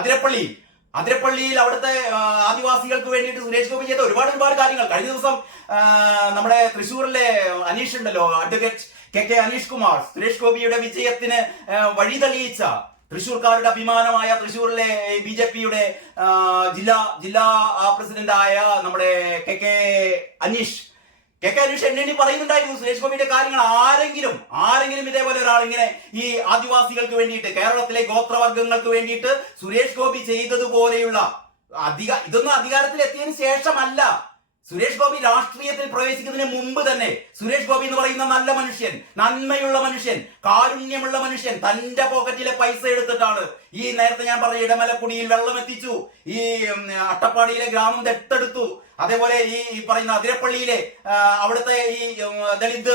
അതിരപ്പള്ളിയിൽ അവിടുത്തെ ആദിവാസികൾക്ക് വേണ്ടിയിട്ട് സുരേഷ് ഗോപി ചെയ്ത ഒരുപാട് കാര്യങ്ങൾ. കഴിഞ്ഞ ദിവസം നമ്മുടെ തൃശ്ശൂരിലെ അനീഷ് ഉണ്ടല്ലോ, അഡ്വക്കേറ്റ് കെ അനീഷ് കുമാർ, സുരേഷ് ഗോപിയുടെ വിജയത്തിന് വഴി തെളിയിച്ച തൃശ്ശൂർക്കാരുടെ അഭിമാനമായ തൃശ്ശൂരിലെ BJPയുടെ ജില്ലാ പ്രസിഡന്റായ നമ്മുടെ കെ അനീഷ് എണ്ണി പറയുന്നുണ്ടായിരുന്നു സുരേഷ് ഗോപിയുടെ കാര്യങ്ങൾ. ആരെങ്കിലും ഇതേപോലെ ഒരാൾ ഇങ്ങനെ ഈ ആദിവാസികൾക്ക് വേണ്ടിയിട്ട്, കേരളത്തിലെ ഗോത്രവർഗങ്ങൾക്ക് വേണ്ടിയിട്ട് സുരേഷ് ഗോപി ചെയ്തതുപോലെയുള്ള ഇതൊന്നും അധികാരത്തിൽ എത്തിയതിനു ശേഷമല്ല, സുരേഷ് ഗോപി രാഷ്ട്രീയത്തിൽ പ്രവേശിക്കുന്നതിന് മുമ്പ് തന്നെ സുരേഷ് ഗോപി എന്ന് പറയുന്ന നല്ല മനുഷ്യൻ, നന്മയുള്ള മനുഷ്യൻ, കാരുണ്യമുള്ള മനുഷ്യൻ തന്റെ പോക്കറ്റിലെ പൈസ എടുത്തിട്ടാണ് ഈ നേരത്തെ ഞാൻ പറഞ്ഞ ഇടമലക്കുടിയിൽ വെള്ളം എത്തിച്ചു, ഈ അട്ടപ്പാടിയിലെ ഗ്രാമം ദത്തെടുത്തു, അതേപോലെ ഈ പറയുന്ന അതിരപ്പള്ളിയിലെ അവിടുത്തെ ഈ ദളിത്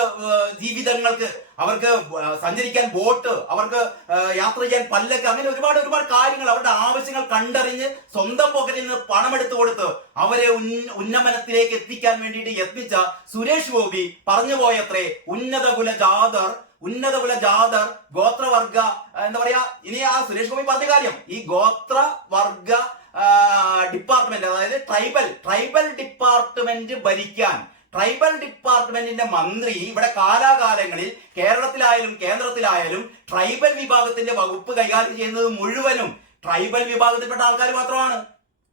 ജീവിതങ്ങൾക്ക് അവർക്ക് സഞ്ചരിക്കാൻ ബോട്ട്, അവർക്ക് യാത്ര ചെയ്യാൻ പല്ലക്ക്, അങ്ങനെ ഒരുപാട് കാര്യങ്ങൾ അവരുടെ ആവശ്യങ്ങൾ കണ്ടറിഞ്ഞ് സ്വന്തം പോക്കറ്റിൽ നിന്ന് പണമെടുത്തു കൊടുത്ത് അവരെ ഉന്നമനത്തിലേക്ക് എത്തിക്കാൻ വേണ്ടിയിട്ട് യത്നിച്ച സുരേഷ് ഗോപി പറഞ്ഞു പോയത്രേ ഉന്നതകുല ജാതർ ഗോത്രവർഗ എന്താ പറയാ. ഇനി ആ സുരേഷ് ഗോപി പറഞ്ഞ കാര്യം, ഈ ഗോത്രവർഗ ഡിപ്പാർട്ട്മെന്റ്, അതായത് ട്രൈബൽ ഡിപ്പാർട്ട്മെന്റ് ഭരിക്കാൻ ട്രൈബൽ ഡിപ്പാർട്ട്മെന്റിന്റെ മന്ത്രി ഇവിടെ കാലാകാലങ്ങളിൽ കേരളത്തിലായാലും കേന്ദ്രത്തിലായാലും ട്രൈബൽ വിഭാഗത്തിന്റെ വകുപ്പ് കൈകാര്യം ചെയ്യുന്നത് മുഴുവനും ട്രൈബൽ വിഭാഗത്തിൽപ്പെട്ട ആൾക്കാർ മാത്രമാണ്.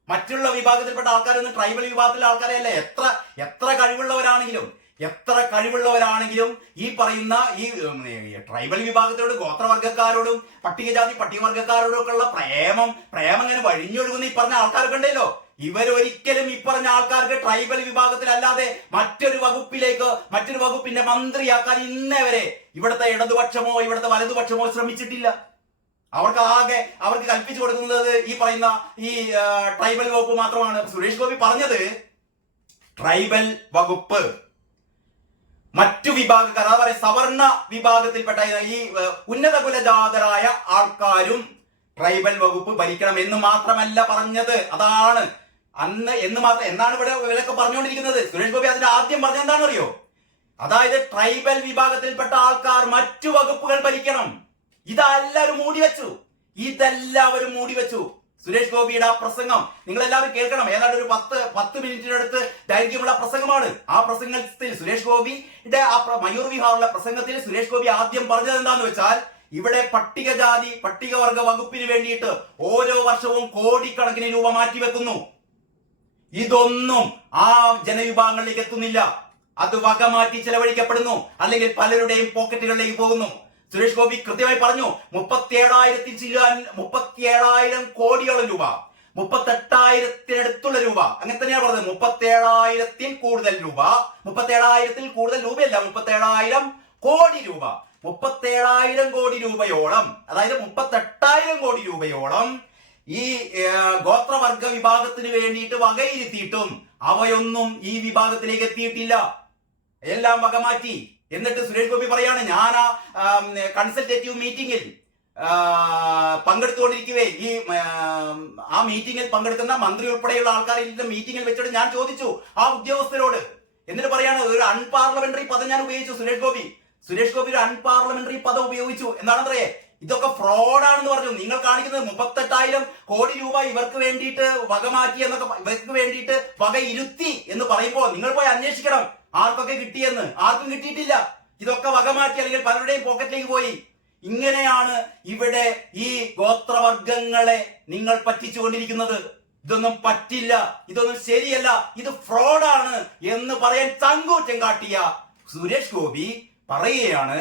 മറ്റുള്ള വിഭാഗത്തിൽപ്പെട്ട ആൾക്കാരൊന്നും ട്രൈബൽ വിഭാഗത്തിലെ ആൾക്കാരെയല്ല. എത്ര കഴിവുള്ളവരാണെങ്കിലും ഈ പറയുന്ന ഈ ട്രൈബൽ വിഭാഗത്തിനോട്, ഗോത്രവർഗക്കാരോടും പട്ടികവർഗക്കാരോടും ഒക്കെ ഉള്ള പ്രേമം ഇങ്ങനെ വഴിഞ്ഞൊഴുകുന്ന ഈ പറഞ്ഞ ആൾക്കാരൊക്കെ ഉണ്ടല്ലോ, ഇവരൊരിക്കലും ഈ പറഞ്ഞ ആൾക്കാർക്ക് ട്രൈബൽ വിഭാഗത്തിലല്ലാതെ മറ്റൊരു വകുപ്പിന്റെ മന്ത്രിയാക്കാൻ ഇന്നേവരെ ഇവിടുത്തെ ഇടതുപക്ഷമോ ഇവിടുത്തെ വലതുപക്ഷമോ ശ്രമിച്ചിട്ടില്ല. അവർക്ക് കൽപ്പിച്ചു കൊടുക്കുന്നത് ഈ പറയുന്ന ഈ ട്രൈബൽ വകുപ്പ് മാത്രമാണ്. സുരേഷ് ഗോപി പറഞ്ഞത് ട്രൈബൽ വകുപ്പ് മറ്റു വിഭാഗക്കാർ, അതാ പറയുക സവർണ വിഭാഗത്തിൽപ്പെട്ട ഈ ഉന്നത കുലജാതരായ ആൾക്കാരും ട്രൈബൽ വകുപ്പ് ഭരിക്കണം എന്ന് മാത്രമല്ല പറഞ്ഞത്. അതാണ് എന്നാണ് ഇവിടെ ഇവരൊക്കെ പറഞ്ഞുകൊണ്ടിരിക്കുന്നത്. സുരേഷ് ഗോപി അതിന്റെ ആദ്യം പറഞ്ഞ എന്താണെന്ന് അറിയോ? അതായത് ട്രൈബൽ വിഭാഗത്തിൽപ്പെട്ട ആൾക്കാർ മറ്റു വകുപ്പുകൾ ഭരിക്കണം. ഇതെല്ലാവരും മൂടി വെച്ചു. സുരേഷ് ഗോപിയുടെ ആ പ്രസംഗം നിങ്ങൾ എല്ലാവരും കേൾക്കണം. ഏതാണ്ട് ഒരു 10 മിനിറ്റിനടുത്ത് ദൈർഘ്യമുള്ള പ്രസംഗമാണ്. ആ പ്രസംഗത്തിൽ സുരേഷ് ഗോപിയുടെ മയൂർ വിഹാറിലെ പ്രസംഗത്തിൽ സുരേഷ് ഗോപി ആദ്യം പറഞ്ഞത് എന്താന്ന് വെച്ചാൽ, ഇവിടെ പട്ടികവർഗ വകുപ്പിന് വേണ്ടിയിട്ട് ഓരോ വർഷവും കോടിക്കണക്കിന് രൂപ മാറ്റിവെക്കുന്നു. ഇതൊന്നും ആ ജനവിഭാഗങ്ങളിലേക്ക് എത്തുന്നില്ല. അത് വക മാറ്റി ചെലവഴിക്കപ്പെടുന്നു, അല്ലെങ്കിൽ പലരുടെയും പോക്കറ്റുകളിലേക്ക് പോകുന്നു. സുരേഷ് ഗോപി കൃത്യമായി പറഞ്ഞു, 37,000 കോടിയോളം രൂപ, 38,000 രൂപ, അങ്ങനെ തന്നെയാണ് പറഞ്ഞത്. 37,000 കൂടുതൽ രൂപ, 37,000 കൂടുതൽ രൂപയല്ല, 37,000 കോടി രൂപ, 37,000 കോടി രൂപയോളം, അതായത് 38,000 കോടി രൂപയോളം ഈ ഗോത്രവർഗ വിഭാഗത്തിന് വേണ്ടിയിട്ട് വകയിരുത്തിയിട്ടും അവയൊന്നും ഈ വിഭാഗത്തിലേക്ക് എത്തിയിട്ടില്ല. എല്ലാം വകമാറ്റി. എന്നിട്ട് സുരേഷ് ഗോപി പറയാണ്, ഞാൻ കൺസൾട്ടേറ്റീവ് മീറ്റിംഗിൽ പങ്കെടുത്തുകൊണ്ടിരിക്കവേ ആ മീറ്റിംഗിൽ പങ്കെടുക്കുന്ന മന്ത്രി ഉൾപ്പെടെയുള്ള ആൾക്കാരുടെ മീറ്റിംഗിൽ വെച്ചിട്ട് ഞാൻ ചോദിച്ചു ആ ഉദ്യോഗസ്ഥരോട്. എന്നിട്ട് പറയാണ്, ഒരു അൺപാർലമെന്ററി പദം ഞാൻ ഉപയോഗിച്ചു. സുരേഷ് ഗോപി ഒരു അൺപാർലമെന്ററി പദം ഉപയോഗിച്ചു. എന്താണെന്നറിയേ? ഇതൊക്കെ ഫ്രോഡാണെന്ന് പറഞ്ഞു. നിങ്ങൾ കാണിക്കുന്നത് 38,000 കോടി രൂപ ഇവർക്ക് വേണ്ടിയിട്ട് വകമാറ്റി എന്നൊക്കെ, ഇവർക്ക് വേണ്ടിയിട്ട് വകയിരുത്തി എന്ന് പറയുമ്പോൾ നിങ്ങൾ പോയി അന്വേഷിക്കണം ആർക്കൊക്കെ കിട്ടിയെന്ന്. ആർക്കും കിട്ടിയിട്ടില്ല. ഇതൊക്കെ വകമാറ്റി അല്ലെങ്കിൽ പലരുടെയും പോക്കറ്റിലേക്ക് പോയി. ഇങ്ങനെയാണ് ഇവിടെ ഈ ഗോത്രവർഗങ്ങളെ നിങ്ങൾ പറ്റിച്ചുകൊണ്ടിരിക്കുന്നത്. ഇതൊന്നും പറ്റില്ല, ഇതൊന്നും ശരിയല്ല, ഇത് ഫ്രോഡാണ് എന്ന് പറയാൻ ചങ്കൂറ്റം കാട്ടിയ സുരേഷ് ഗോപി പറയുകയാണ്,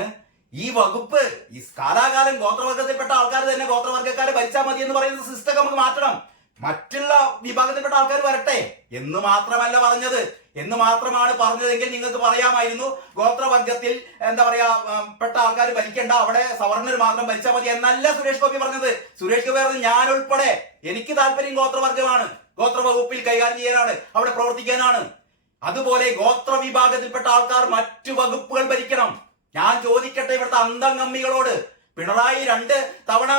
ഈ വകുപ്പ് ഈ കാലാകാലം ഗോത്രവർഗത്തിൽപ്പെട്ട ആൾക്കാർ തന്നെ ഗോത്രവർഗക്കാരെ ഭരിച്ചാൽ മതി എന്ന് പറയുന്ന സിസ്റ്റം നമുക്ക് മാറ്റണം. മറ്റുള്ള വിഭാഗത്തിൽപ്പെട്ട ആൾക്കാർ വരട്ടെ എന്ന് മാത്രമല്ല പറഞ്ഞത്. എന്ന് മാത്രമാണ് പറഞ്ഞതെങ്കിൽ നിങ്ങൾക്ക് പറയാമായിരുന്നു ഗോത്രവർഗത്തിൽ എന്താ പറയാ പെട്ട ആൾക്കാർ ഭരിക്കേണ്ട, അവിടെ സവർണർ മാത്രം ഭരിച്ചാൽ മതി എന്നല്ല സുരേഷ് ഗോപി പറഞ്ഞത്. സുരേഷ് ഗോപി പറഞ്ഞത് ഞാൻ ഉൾപ്പെടെ എനിക്ക് താല്പര്യം ഗോത്രവർഗമാണ്, ഗോത്രവകുപ്പിൽ കൈകാര്യം ചെയ്യാനാണ്, അവിടെ പ്രവർത്തിക്കാനാണ്. അതുപോലെ ഗോത്ര വിഭാഗത്തിൽപ്പെട്ട ആൾക്കാർ മറ്റു വകുപ്പുകൾ ഭരിക്കണം. ഞാൻ ചോദിക്കട്ടെ ഇവിടുത്തെ അന്തംഗമ്മികളോട്, പിണറായി 2 തവണ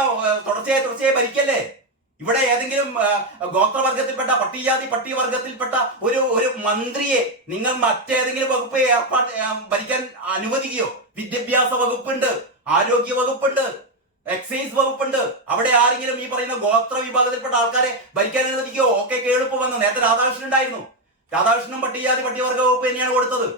തുടർച്ചയായി ഭരിക്കല്ലേ? ഇവിടെ ഏതെങ്കിലും ഗോത്രവർഗത്തിൽപ്പെട്ട പട്ടികവർഗത്തിൽപ്പെട്ട ഒരു മന്ത്രിയെ നിങ്ങൾ മറ്റേതെങ്കിലും വകുപ്പ് ഭരിക്കാൻ അനുവദിക്കുകയോ? വിദ്യാഭ്യാസ വകുപ്പുണ്ട്, ആരോഗ്യ വകുപ്പുണ്ട്, എക്സൈസ് വകുപ്പുണ്ട്. അവിടെ ആരെങ്കിലും ഈ പറയുന്ന ഗോത്ര വിഭാഗത്തിൽപ്പെട്ട ആൾക്കാരെ ഭരിക്കാൻ അനുവദിക്കുകയോ? ഓക്കെ, കേൾപ്പ് വന്നു. നേരത്തെ രാധാകൃഷ്ണൻ ഉണ്ടായിരുന്നു. രാധാകൃഷ്ണനും പട്ടികവർഗ വകുപ്പ് തന്നെയാണ് കൊടുത്തത്.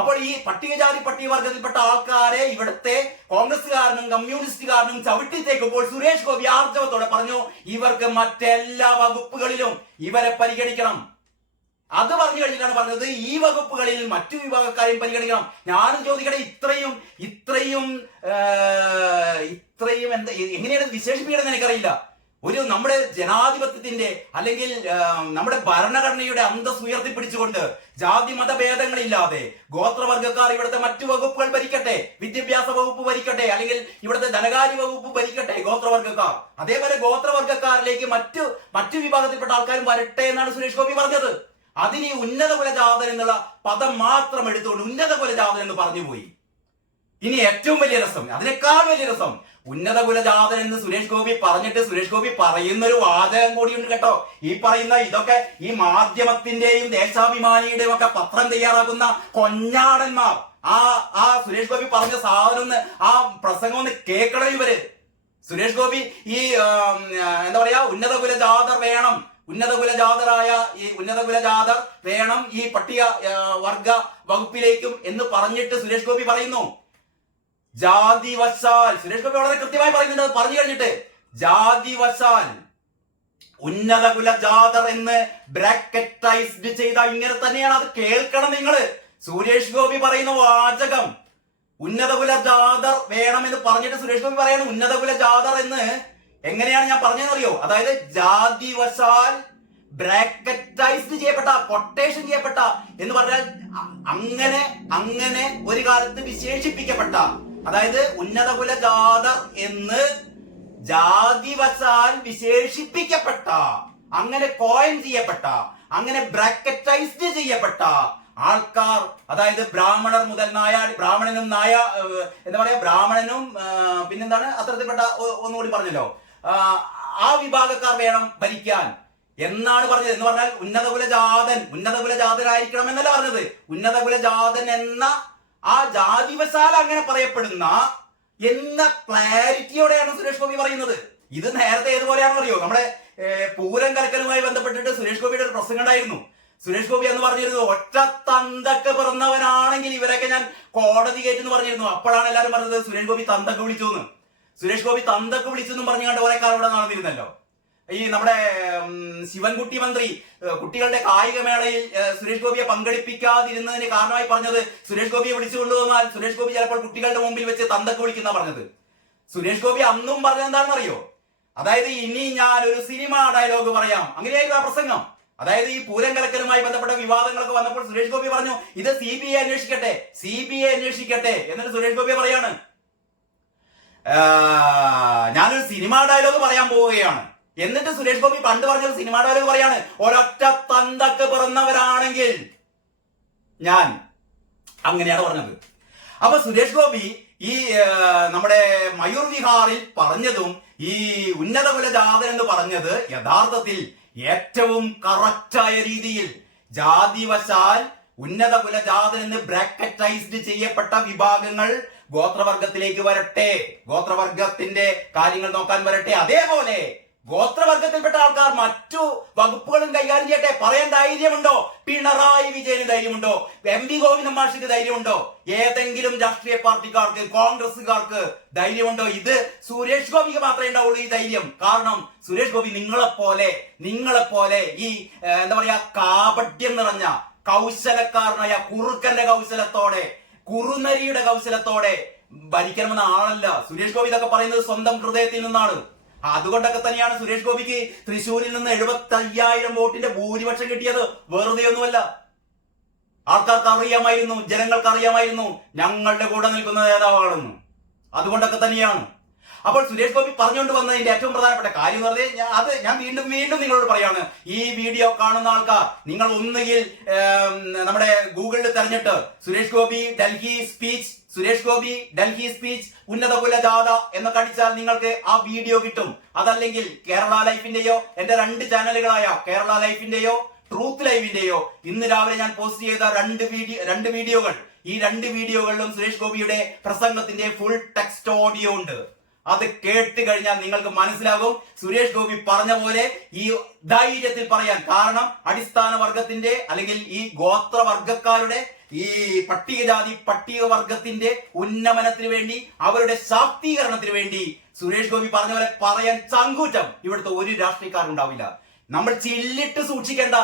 അപ്പോൾ ഈ പട്ടികവർഗത്തിൽപ്പെട്ട ആൾക്കാരെ ഇവിടുത്തെ കോൺഗ്രസ്സുകാരനും കമ്മ്യൂണിസ്റ്റുകാരനും ചവിട്ടിത്തേക്കുമ്പോൾ സുരേഷ് ഗോപി ആർജവത്തോടെ പറഞ്ഞു ഇവർക്ക് മറ്റെല്ലാ വകുപ്പുകളിലും ഇവരെ പരിഗണിക്കണം. അത് പറഞ്ഞു കഴിഞ്ഞിട്ടാണ് പറഞ്ഞത് ഈ വകുപ്പുകളിൽ മറ്റു വിഭാഗക്കാരെയും പരിഗണിക്കണം. ഞാനും ചോദിക്കട്ടെ, ഇത്രയും എന്താ, എങ്ങനെയാണ് വിശേഷിപ്പിക്കണമെന്ന് എനിക്കറിയില്ല. ഒരു നമ്മുടെ ജനാധിപത്യത്തിന്റെ അല്ലെങ്കിൽ നമ്മുടെ ഭരണഘടനയുടെ അന്തസ് ഉയർത്തിപ്പിടിച്ചുകൊണ്ട് ജാതി മതഭേദങ്ങളില്ലാതെ ഗോത്രവർഗക്കാർ ഇവിടുത്തെ മറ്റു വകുപ്പുകൾ ഭരിക്കട്ടെ, വിദ്യാഭ്യാസ വകുപ്പ് ഭരിക്കട്ടെ, അല്ലെങ്കിൽ ഇവിടുത്തെ ധനകാര്യ വകുപ്പ് ഭരിക്കട്ടെ ഗോത്രവർഗക്കാർ. അതേപോലെ ഗോത്രവർഗക്കാരിലേക്ക് മറ്റു വിഭാഗത്തിൽപ്പെട്ട ആൾക്കാരും വരട്ടെ എന്നാണ് സുരേഷ് ഗോപി പറഞ്ഞത്. അതിന് ഈ ഉന്നത കുലജാതൻ എന്നുള്ള പദം മാത്രം എടുത്തുകൊണ്ട് ഉന്നത കുലജാതൻ എന്ന് പറഞ്ഞു പോയി. ഇനി ഏറ്റവും വലിയ രസം, അതിനേക്കാൾ വലിയ രസം, ഉന്നത കുലജാതൻ എന്ന് സുരേഷ് ഗോപി പറഞ്ഞിട്ട് സുരേഷ് ഗോപി പറയുന്ന ഒരു വാചകം കൂടിയുണ്ട് കേട്ടോ. ഈ പറയുന്ന ഇതൊക്കെ ഈ മാധ്യമത്തിന്റെയും ദേശാഭിമാനിയുടെയും ഒക്കെ പത്രം തയ്യാറാക്കുന്ന കൊഞ്ഞാടന്മാർ ആ സുരേഷ് ഗോപി പറഞ്ഞ സാധനം ഒന്ന്, ആ പ്രസംഗം ഒന്ന് കേൾക്കണം ഇവര്. സുരേഷ് ഗോപി ഈ എന്താ പറയാ ഉന്നത കുലജാതർ വേണം, ഉന്നത കുലജാതർ വേണം ഈ പട്ടിക വർഗ വകുപ്പിലേക്കും എന്ന് പറഞ്ഞിട്ട് സുരേഷ് ഗോപി പറയുന്നു ജാതിവശാൽ. സുരേഷ് ഗോപി വളരെ കൃത്യമായി പറയുന്നുണ്ട്. പറഞ്ഞു കഴിഞ്ഞിട്ട് ജാതിവശാൽ ഉന്നത കുലജാതർ എന്ന് ബ്രാക്കറ്റൈസ്ഡ് ചെയ്ത ഇങ്ങനെ തന്നെയാണ്. അത് കേൾക്കണം നിങ്ങള്. സുരേഷ് ഗോപി പറയുന്ന വാചകം ഉന്നത കുലജാതർ വേണമെന്ന് പറഞ്ഞിട്ട് സുരേഷ് ഗോപി പറയാണ് ഉന്നത കുലജാതർ എന്ന്. എങ്ങനെയാണ് ഞാൻ പറഞ്ഞതെന്നറിയോ? അതായത് ജാതിവശാൽ ബ്രാക്കറ്റൈസ്ഡ് ചെയ്യപ്പെട്ട, കൊട്ടേഷൻ ചെയ്യപ്പെട്ട എന്ന് പറഞ്ഞാൽ അങ്ങനെ ഒരു കാലത്ത് വിശേഷിപ്പിക്കപ്പെട്ട, അതായത് ഉന്നത കുലജാതർ എന്ന് ജാതിവശാൽ വിശേഷിപ്പിക്കപ്പെട്ട, അങ്ങനെ കോയിൻ ചെയ്യപ്പെട്ട, അങ്ങനെ ബ്രാക്കറ്റൈസ്ഡ് ചെയ്യപ്പെട്ട ആൾക്കാർ, അതായത് ബ്രാഹ്മണർ മുതൽ ബ്രാഹ്മണനും എന്താ പറയാ ബ്രാഹ്മണനും പിന്നെന്താണ് അത്തരത്തിൽപ്പെട്ട ഒന്നുകൂടി പറഞ്ഞല്ലോ, ആ വിഭാഗക്കാർ വേണം ഭരിക്കാൻ എന്നാണ് പറഞ്ഞത്. എന്ന് പറഞ്ഞാൽ ഉന്നത കുലജാതനായിരിക്കണം എന്നല്ല പറഞ്ഞത്. ഉന്നത കുലജാതൻ എന്ന ആ ജാതിവശാൽ അങ്ങനെ പറയപ്പെടുന്ന എന്ന ക്ലാരിറ്റിയോടെയാണ് സുരേഷ് ഗോപി പറയുന്നത്. ഇത് നേരത്തെ ഏതുപോലെയാണെന്ന് അറിയോ? നമ്മുടെ പൂരം കലക്കലുമായി ബന്ധപ്പെട്ടിട്ട് സുരേഷ് ഗോപിയുടെ ഒരു പ്രസംഗം ഉണ്ടായിരുന്നു. സുരേഷ് ഗോപി എന്ന് പറഞ്ഞിരുന്നു ഒറ്റ തന്തക്ക് പിറന്നവനാണെങ്കിൽ ഇവരൊക്കെ ഞാൻ കോടതി കയറ്റെന്ന് പറഞ്ഞിരുന്നു. അപ്പോഴാണ് എല്ലാവരും പറഞ്ഞത് സുരേഷ് ഗോപി തന്തക്ക് വിളിച്ചു എന്ന്. സുരേഷ് ഗോപി തന്തക്ക് വിളിച്ചെന്നും പറഞ്ഞുകൊണ്ട് കുറെ കാലം ഇവിടെ നടന്നിരുന്നല്ലോ. ഈ നമ്മുടെ ശിവൻകുട്ടി മന്ത്രി കുട്ടികളുടെ കായികമേളയിൽ സുരേഷ് ഗോപിയെ പങ്കെടുപ്പിക്കാതിരുന്നതിന് കാരണമായി പറഞ്ഞത് സുരേഷ് ഗോപിയെ വിളിച്ചു കൊണ്ടുവന്നാൽ സുരേഷ് ഗോപി ചിലപ്പോൾ കുട്ടികളുടെ മുമ്പിൽ വെച്ച് തന്തക്ക് വിളിക്കുന്ന പറഞ്ഞത്. സുരേഷ് ഗോപി അന്നും പറഞ്ഞത് എന്താണെന്ന് അറിയോ? അതായത് ഇനി ഞാൻ ഒരു സിനിമ ഡയലോഗ് പറയാം, അങ്ങനെയായിരുന്നു ആ പ്രസംഗം. അതായത് ഈ പൂരം കലക്കലുമായി ബന്ധപ്പെട്ട വിവാദങ്ങളൊക്കെ വന്നപ്പോൾ സുരേഷ് ഗോപി പറഞ്ഞു ഇത് CBI അന്വേഷിക്കട്ടെ എന്നിട്ട് സുരേഷ് ഗോപി പറയാണ് ഞാനൊരു സിനിമ ഡയലോഗ് പറയാൻ പോവുകയാണ്. എന്നിട്ട് സുരേഷ് ഗോപി പണ്ട് പറഞ്ഞൊരു സിനിമ ഡയലോഗ് പറയാണ് ഒരൊറ്റ തന്തക്ക് പിറന്നവരാണെങ്കിൽ ഞാൻ, അങ്ങനെയാണ് പറഞ്ഞത്. അപ്പൊ സുരേഷ് ഗോപി ഈ നമ്മുടെ മയൂർ വിഹാറിൽ പറഞ്ഞതും ഈ ഉന്നത കുലജാതൻ എന്ന് പറഞ്ഞത് യഥാർത്ഥത്തിൽ ഏറ്റവും കറക്റ്റായ രീതിയിൽ ജാതിവശാൽ ഉന്നത കുലജാതൻ എന്ന് ബ്രാക്കറ്റൈസ്ഡ് ചെയ്യപ്പെട്ട വിഭാഗങ്ങൾ ഗോത്രവർഗത്തിലേക്ക് വരട്ടെ, ഗോത്രവർഗത്തിന്റെ കാര്യങ്ങൾ നോക്കാൻ വരട്ടെ. അതേപോലെ ഗോത്രവർഗത്തിൽപ്പെട്ട ആൾക്കാർ മറ്റു വകുപ്പുകളും കൈകാര്യം ചെയ്യട്ടെ. പറയാൻ ധൈര്യമുണ്ടോ? പിണറായി വിജയന് ധൈര്യമുണ്ടോ? MP ഗോവിന്ദൻ മാഷിക്ക് ധൈര്യമുണ്ടോ? ഏതെങ്കിലും രാഷ്ട്രീയ പാർട്ടിക്കാർക്ക്, കോൺഗ്രസുകാർക്ക് ധൈര്യമുണ്ടോ? ഇത് സുരേഷ് ഗോപിക്ക് മാത്രമേ ഉണ്ടാവുള്ളൂ ഈ ധൈര്യം. കാരണം സുരേഷ് ഗോപി നിങ്ങളെപ്പോലെ ഈ എന്താ പറയാ കാപട്യം നിറഞ്ഞ കൗശലക്കാരനായ കുറുക്കന്റെ കൗശലത്തോടെ, കുറുനരിയുടെ കൗശലത്തോടെ ഭരിക്കണമെന്ന ആളല്ല സുരേഷ് ഗോപി. ഇതൊക്കെ പറയുന്നത് സ്വന്തം ഹൃദയത്തിൽ നിന്നാണ്. അതുകൊണ്ടൊക്കെ തന്നെയാണ് സുരേഷ് ഗോപിക്ക് തൃശ്ശൂരിൽ നിന്ന് 75,000 വോട്ടിന്റെ ഭൂരിപക്ഷം കിട്ടിയത്. വെറുതെ ഒന്നുമല്ല. ആൾക്കാർക്ക് അറിയാമായിരുന്നു, ജനങ്ങൾക്ക് അറിയാമായിരുന്നു ഞങ്ങളുടെ കൂടെ നിൽക്കുന്ന നേതാവാണെന്ന്. അതുകൊണ്ടൊക്കെ തന്നെയാണ്. അപ്പോൾ സുരേഷ് ഗോപി പറഞ്ഞുകൊണ്ട് വന്നതിന്റെ ഏറ്റവും പ്രധാനപ്പെട്ട കാര്യം എന്ന് പറഞ്ഞാൽ അത് ഞാൻ വീണ്ടും നിങ്ങളോട് പറയാണ്. ഈ വീഡിയോ കാണുന്ന ആൾക്കാർ നിങ്ങൾ ഒന്നുകിൽ നമ്മുടെ ഗൂഗിളിൽ തെരഞ്ഞിട്ട് സുരേഷ് ഗോപി ഡൽഹി സ്പീച്ച് ഉന്നതകുല ജാഥ എന്നൊക്കെ അടിച്ചാൽ നിങ്ങൾക്ക് ആ വീഡിയോ കിട്ടും. അതല്ലെങ്കിൽ കേരള ലൈഫിന്റെയോ എന്റെ 2 ചാനലുകളായ കേരള ലൈഫിന്റെയോ ട്രൂത്ത് ലൈവിന്റെയോ ഇന്ന് രാവിലെ ഞാൻ പോസ്റ്റ് ചെയ്ത 2 വീഡിയോകൾ, ഈ 2 വീഡിയോകളിലും സുരേഷ് ഗോപിയുടെ പ്രസംഗത്തിന്റെ ഫുൾ ടെക്സ്റ്റ് ഓഡിയോ ഉണ്ട്. അത് കേട്ട് കഴിഞ്ഞാൽ നിങ്ങൾക്ക് മനസ്സിലാകും സുരേഷ് ഗോപി പറഞ്ഞ പോലെ ഈ ധൈര്യത്തിൽ പറയാൻ. കാരണം അടിസ്ഥാന വർഗത്തിന്റെ അല്ലെങ്കിൽ ഈ ഗോത്രവർഗക്കാരുടെ ഈ പട്ടികവർഗത്തിന്റെ ഉന്നമനത്തിന് വേണ്ടി, അവരുടെ ശാക്തീകരണത്തിന് വേണ്ടി സുരേഷ് ഗോപി പറഞ്ഞ പോലെ പറയാൻ ചങ്കൂറ്റം ഇവിടുത്തെ ഒരു രാഷ്ട്രീയക്കാരുണ്ടാവില്ല. നമ്മൾ ചില്ലിട്ട് സൂക്ഷിക്കേണ്ട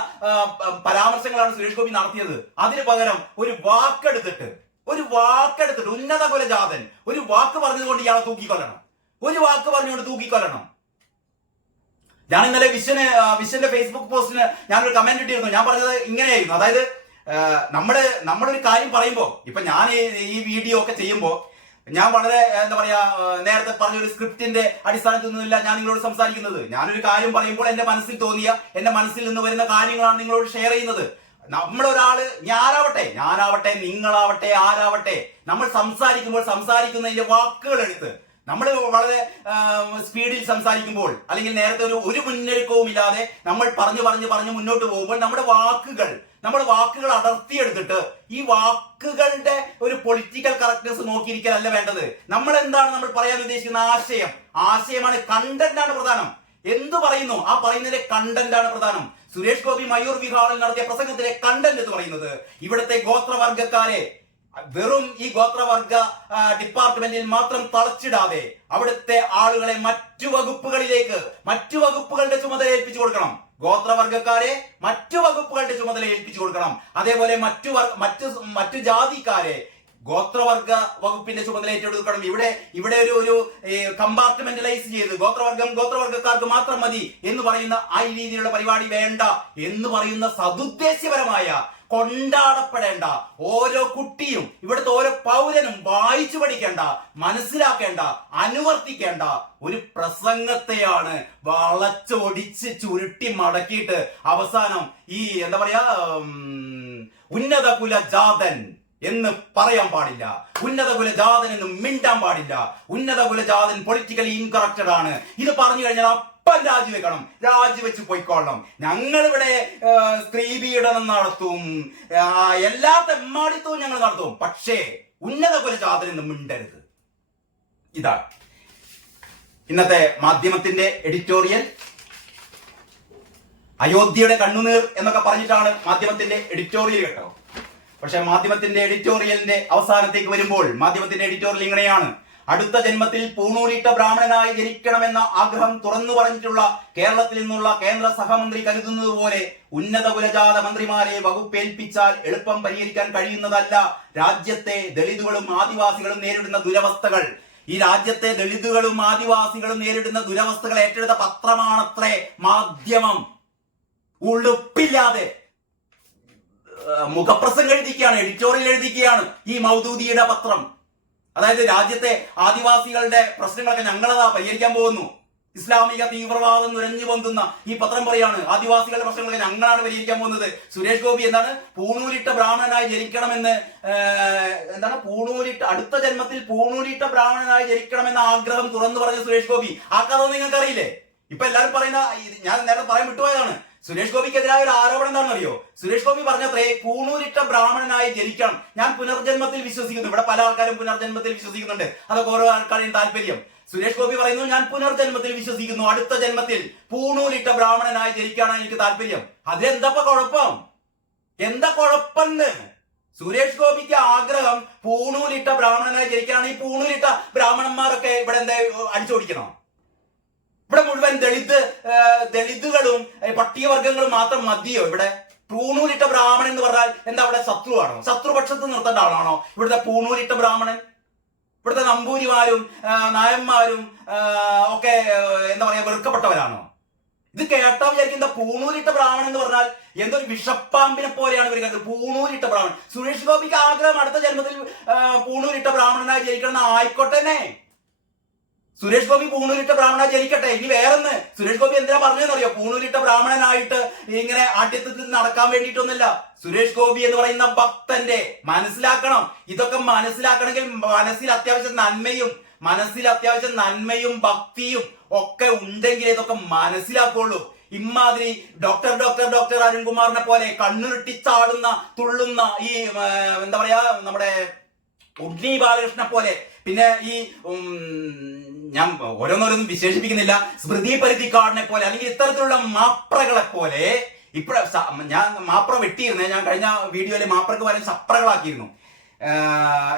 പരാമർശങ്ങളാണ് സുരേഷ് ഗോപി നടത്തിയത്. അതിന് പകരം ഒരു വാക്കെടുത്തിട്ട് ഉന്നത കുലജാതൻ ഒരു വാക്ക് പറഞ്ഞതുകൊണ്ട് ഇയാളെ തൂക്കിക്കൊല്ലണം. ഞാൻ ഇന്നലെ വിശ്വന്റെ ഫേസ്ബുക്ക് പോസ്റ്റിന് ഞാനൊരു കമന്റ് ഇട്ടിരുന്നു. ഞാൻ പറഞ്ഞത് ഇങ്ങനെയായിരുന്നു. അതായത് നമ്മളൊരു കാര്യം പറയുമ്പോ, ഇപ്പൊ ഞാൻ ഈ വീഡിയോ ഒക്കെ ചെയ്യുമ്പോ ഞാൻ വളരെ എന്താ പറയാ, നേരത്തെ പറഞ്ഞൊരു സ്ക്രിപ്റ്റിന്റെ അടിസ്ഥാനത്തിൽ നിന്നില്ല ഞാൻ നിങ്ങളോട് സംസാരിക്കുന്നത്. ഞാനൊരു കാര്യം പറയുമ്പോൾ എന്റെ മനസ്സിൽ തോന്നിയ, എന്റെ മനസ്സിൽ നിന്ന് വരുന്ന കാര്യങ്ങളാണ് നിങ്ങളോട് ഷെയർ ചെയ്യുന്നത്. നമ്മളൊരാള്, ഞാനാവട്ടെ നിങ്ങളാവട്ടെ ആരാവട്ടെ, നമ്മൾ സംസാരിക്കുന്നതിന്റെ വാക്കുകൾ എടുത്ത് നമ്മൾ വളരെ സ്പീഡിൽ സംസാരിക്കുമ്പോൾ, അല്ലെങ്കിൽ നേരത്തെ ഒരു മുന്നൊരുക്കവും ഇല്ലാതെ നമ്മൾ പറഞ്ഞു മുന്നോട്ട് പോകുമ്പോൾ നമ്മുടെ വാക്കുകൾ അടർത്തിയെടുത്തിട്ട് ഈ വാക്കുകളുടെ ഒരു പൊളിറ്റിക്കൽ കറക്റ്റ്നെസ് നോക്കിയിരിക്കലല്ല വേണ്ടത്. നമ്മൾ പറയാൻ ഉദ്ദേശിക്കുന്ന ആശയമാണ്, കണ്ടന്റ് ആണ് പ്രധാനം. എന്ത് പറയുന്നു ആ പറയുന്നതിന്റെ കണ്ടന്റ് ആണ് പ്രധാനം. സുരേഷ് ഗോപി മയൂർ വിഹാറിൽ നടത്തിയ പ്രസംഗത്തിലെ കണ്ടന്റ് എന്ന് പറയുന്നത് ഇവിടുത്തെ ഗോത്രവർഗക്കാരെ വെറും ഈ ഗോത്രവർഗ ഡിപ്പാർട്ട്മെന്റിൽ മാത്രം തളച്ചിടാതെ അവിടുത്തെ ആളുകളെ മറ്റു വകുപ്പുകളുടെ ചുമതല ഏൽപ്പിച്ചു കൊടുക്കണം. ഗോത്രവർഗക്കാരെ മറ്റു വകുപ്പുകളുടെ ചുമതല ഏൽപ്പിച്ചു കൊടുക്കണം. അതേപോലെ മറ്റു ജാതിക്കാരെ ഗോത്രവർഗ വകുപ്പിന്റെ ചുമതല ഏറ്റെടുക്കണം. ഇവിടെ ഒരു കമ്പാർട്ട്മെന്റലൈസ് ചെയ്ത് ഗോത്രവർഗക്കാർക്ക് മാത്രം മതി എന്ന് പറയുന്ന ആ രീതിയിലുള്ള പരിപാടി വേണ്ട എന്ന് പറയുന്ന സതുദ്ദേശപരമായ, കൊണ്ടാടപ്പെടേണ്ട, ഓരോ കുട്ടിയും ഇവിടുത്തെ ഓരോ പൗരനും വായിച്ചു പഠിക്കേണ്ട, മനസ്സിലാക്കേണ്ട, അനുവർത്തിക്കേണ്ട ഒരു പ്രസംഗത്തെയാണ് വളച്ചൊടിച്ച് ചുരുട്ടി മടക്കിയിട്ട് അവസാനം ഈ എന്താ പറയാ, ഉന്നത കുലജാതൻ എന്ന് പറയാൻ പാടില്ല, ഉന്നത കുലജാതൻ എന്ന് മിണ്ടാൻ പാടില്ല, ഉന്നത കുലജാതൻ പൊളിറ്റിക്കലി ഇൻകറക്റ്റഡ് ആണ്. ഇത് പറഞ്ഞു കഴിഞ്ഞാൽ അപ്പം രാജിവെച്ച് പോയിക്കൊള്ളണം. ഞങ്ങളിവിടെ സ്ത്രീ പീഡനം നടത്തും, എല്ലാ തെമ്മാടിത്തവും ഞങ്ങൾ നടത്തും, പക്ഷേ ഉന്നത കുലജാതൻ എന്ന് മിണ്ടരുത്. ഇതാണ് ഇന്നത്തെ മാധ്യമത്തിന്റെ എഡിറ്റോറിയൽ. അയോധ്യയുടെ കണ്ണുനീർ എന്നൊക്കെ പറഞ്ഞിട്ടാണ് മാധ്യമത്തിന്റെ എഡിറ്റോറിയൽ കേട്ടോ. പക്ഷെ മാധ്യമത്തിന്റെ എഡിറ്റോറിയലിന്റെ അവസാനത്തേക്ക് വരുമ്പോൾ മാധ്യമത്തിന്റെ എഡിറ്റോറിയൽ ഇങ്ങനെയാണ്: അടുത്ത ജന്മത്തിൽ പൂണൂലിട്ട ബ്രാഹ്മണനായി ജനിക്കണമെന്ന ആഗ്രഹം തുറന്നു പറഞ്ഞിട്ടുള്ള കേരളത്തിൽ നിന്നുള്ള കേന്ദ്ര സഹമന്ത്രി കരുതുന്നത് പോലെ ഉന്നത കുലജാത മന്ത്രിമാരെ വകുപ്പേൽപ്പിച്ചാൽ എളുപ്പം പരിഹരിക്കാൻ കഴിയുന്നതല്ല രാജ്യത്തെ ദളിതുകളും ആദിവാസികളും നേരിടുന്ന ദുരവസ്ഥകൾ. ഈ രാജ്യത്തെ ദളിതുകളും ആദിവാസികളും നേരിടുന്ന ദുരവസ്ഥകൾ ഏറ്റെടുത്ത പത്രമാണത്രേ മാധ്യമം. ഉളുപ്പില്ലാതെ മുഖപ്രസംഗം എഴുതിക്കുകയാണ്, എഡിറ്റോറിയൽ എഴുതിക്കുകയാണ് ഈ മൗദൂദിയുടെ പത്രം. അതായത് രാജ്യത്തെ ആദിവാസികളുടെ പ്രശ്നങ്ങളൊക്കെ ഞങ്ങളതാ പരിഹരിക്കാൻ പോകുന്നു. ഇസ്ലാമിക തീവ്രവാദം നുരഞ്ഞു പൊന്തുന്ന ഈ പത്രം പറയാണ് ആദിവാസികളുടെ പ്രശ്നങ്ങളൊക്കെ ഞങ്ങളാണ് പരിഹരിക്കാൻ പോകുന്നത്. സുരേഷ് ഗോപി പൂണൂലിട്ട ബ്രാഹ്മണനായി ജനിക്കണമെന്ന് അടുത്ത ജന്മത്തിൽ പൂണൂലിട്ട ബ്രാഹ്മണനായി ജനിക്കണമെന്ന ആഗ്രഹം തുറന്നു പറഞ്ഞ സുരേഷ് ഗോപി. ആ കഥ നിങ്ങൾക്ക് അറിയില്ലേ? ഇപ്പൊ എല്ലാവരും പറയുന്ന, ഞാൻ നേരത്തെ പറയാൻ വിട്ടുപോയതാണ്, സുരേഷ് ഗോപിക്കെതിരായ ഒരു ആരോപണം എന്താണെന്ന് അറിയോ? സുരേഷ് ഗോപി പറഞ്ഞത്രേ പൂണൂലിട്ട ബ്രാഹ്മണനായി ജനിക്കണം. ഞാൻ പുനർജന്മത്തിൽ വിശ്വസിക്കുന്നു. ഇവിടെ പല ആൾക്കാരും പുനർജന്മത്തിൽ വിശ്വസിക്കുന്നുണ്ട്. അതൊക്കെ ഓരോ ആൾക്കാരെയും താല്പര്യം. സുരേഷ് ഗോപി പറയുന്നു ഞാൻ പുനർജന്മത്തിൽ വിശ്വസിക്കുന്നു, അടുത്ത ജന്മത്തിൽ പൂണൂലിട്ട ബ്രാഹ്മണനായി ജനിക്കാനാണ് എനിക്ക് താല്പര്യം. അതിലെന്താ കുഴപ്പം? എന്താ കുഴപ്പമെന്ന്? സുരേഷ് ഗോപിക്ക് ആഗ്രഹം പൂണൂലിട്ട ബ്രാഹ്മണനായി ജനിക്കാനാണ്. ഈ പൂണൂലിട്ട ബ്രാഹ്മണന്മാരൊക്കെ ഇവിടെ എന്താ അടിച്ചോടിക്കണം? ഇവിടെ മുഴുവൻ ദളിതുകളും പട്ടികവർഗങ്ങളും മാത്രം മതിയോ? ഇവിടെ പൂണൂലിട്ട ബ്രാഹ്മണൻ എന്ന് പറഞ്ഞാൽ എന്താ അവിടെ ശത്രുവാണോ? ശത്രുപക്ഷത്ത് നിർത്തേണ്ട ആളാണോ ഇവിടുത്തെ പൂണൂലിട്ട ബ്രാഹ്മണൻ? ഇവിടുത്തെ നമ്പൂരിമാരും നായന്മാരും ഒക്കെ എന്താ പറയാ വെറുക്കപ്പെട്ടവരാണോ? ഇത് കേട്ടാ വിചാരിക്കുന്ന പൂണൂരിട്ട ബ്രാഹ്മണൻ എന്ന് പറഞ്ഞാൽ എന്തൊരു വിഷപ്പാമ്പിനെ പോലെയാണ് ഇവർ കണ്ടത്. പൂണൂരിട്ട ബ്രാഹ്മണൻ. സുരേഷ് ഗോപിക്ക് ആഗ്രഹം അടുത്ത ജന്മത്തിൽ പൂണൂരിട്ട ബ്രാഹ്മണനായി ജനിക്കണം ആയിക്കോട്ടെ. സുരേഷ് ഗോപി പൂണൂരിട്ട ബ്രാഹ്മണനായി ജനിക്കട്ടെ. ഇനി വേറൊന്ന്, സുരേഷ് ഗോപി എന്തിനാ പറഞ്ഞതെന്നറിയോ? പൂണൂരിട്ട ബ്രാഹ്മണനായിട്ട് ഇങ്ങനെ ആദ്യത്തിൽ നടക്കാൻ വേണ്ടിയിട്ടൊന്നുമില്ല. സുരേഷ് ഗോപി എന്ന് പറയുന്ന ഭക്തന്റെ മനസ്സിലാക്കണം. ഇതൊക്കെ മനസ്സിലാക്കണമെങ്കിൽ മനസ്സിൽ അത്യാവശ്യം നന്മയും ഭക്തിയും ഒക്കെ ഉണ്ടെങ്കിൽ ഇതൊക്കെ മനസ്സിലാക്കുള്ളൂ. ഇമാതിരി ഡോക്ടർ അരുൺകുമാറിനെ പോലെ കണ്ണുരുട്ടിച്ചാടുന്ന തുള്ളുന്ന ഈ എന്താ പറയാ നമ്മുടെ ഉണ്ണി ബാലകൃഷ്ണനെ പോലെ, പിന്നെ ഈ ഞാൻ ഓരോന്നോരോന്നും വിശേഷിപ്പിക്കുന്നില്ല, സ്മൃതി പരുത്തിക്കാടിനെ പോലെ, അല്ലെങ്കിൽ ഇത്തരത്തിലുള്ള മാപ്രകളെ പോലെ. ഞാൻ മാപ്ര വെട്ടിയിരുന്നേ, ഞാൻ കഴിഞ്ഞ വീഡിയോയിൽ മാപ്രക്ക് പകരം സപ്രകളാക്കിയിരുന്നു.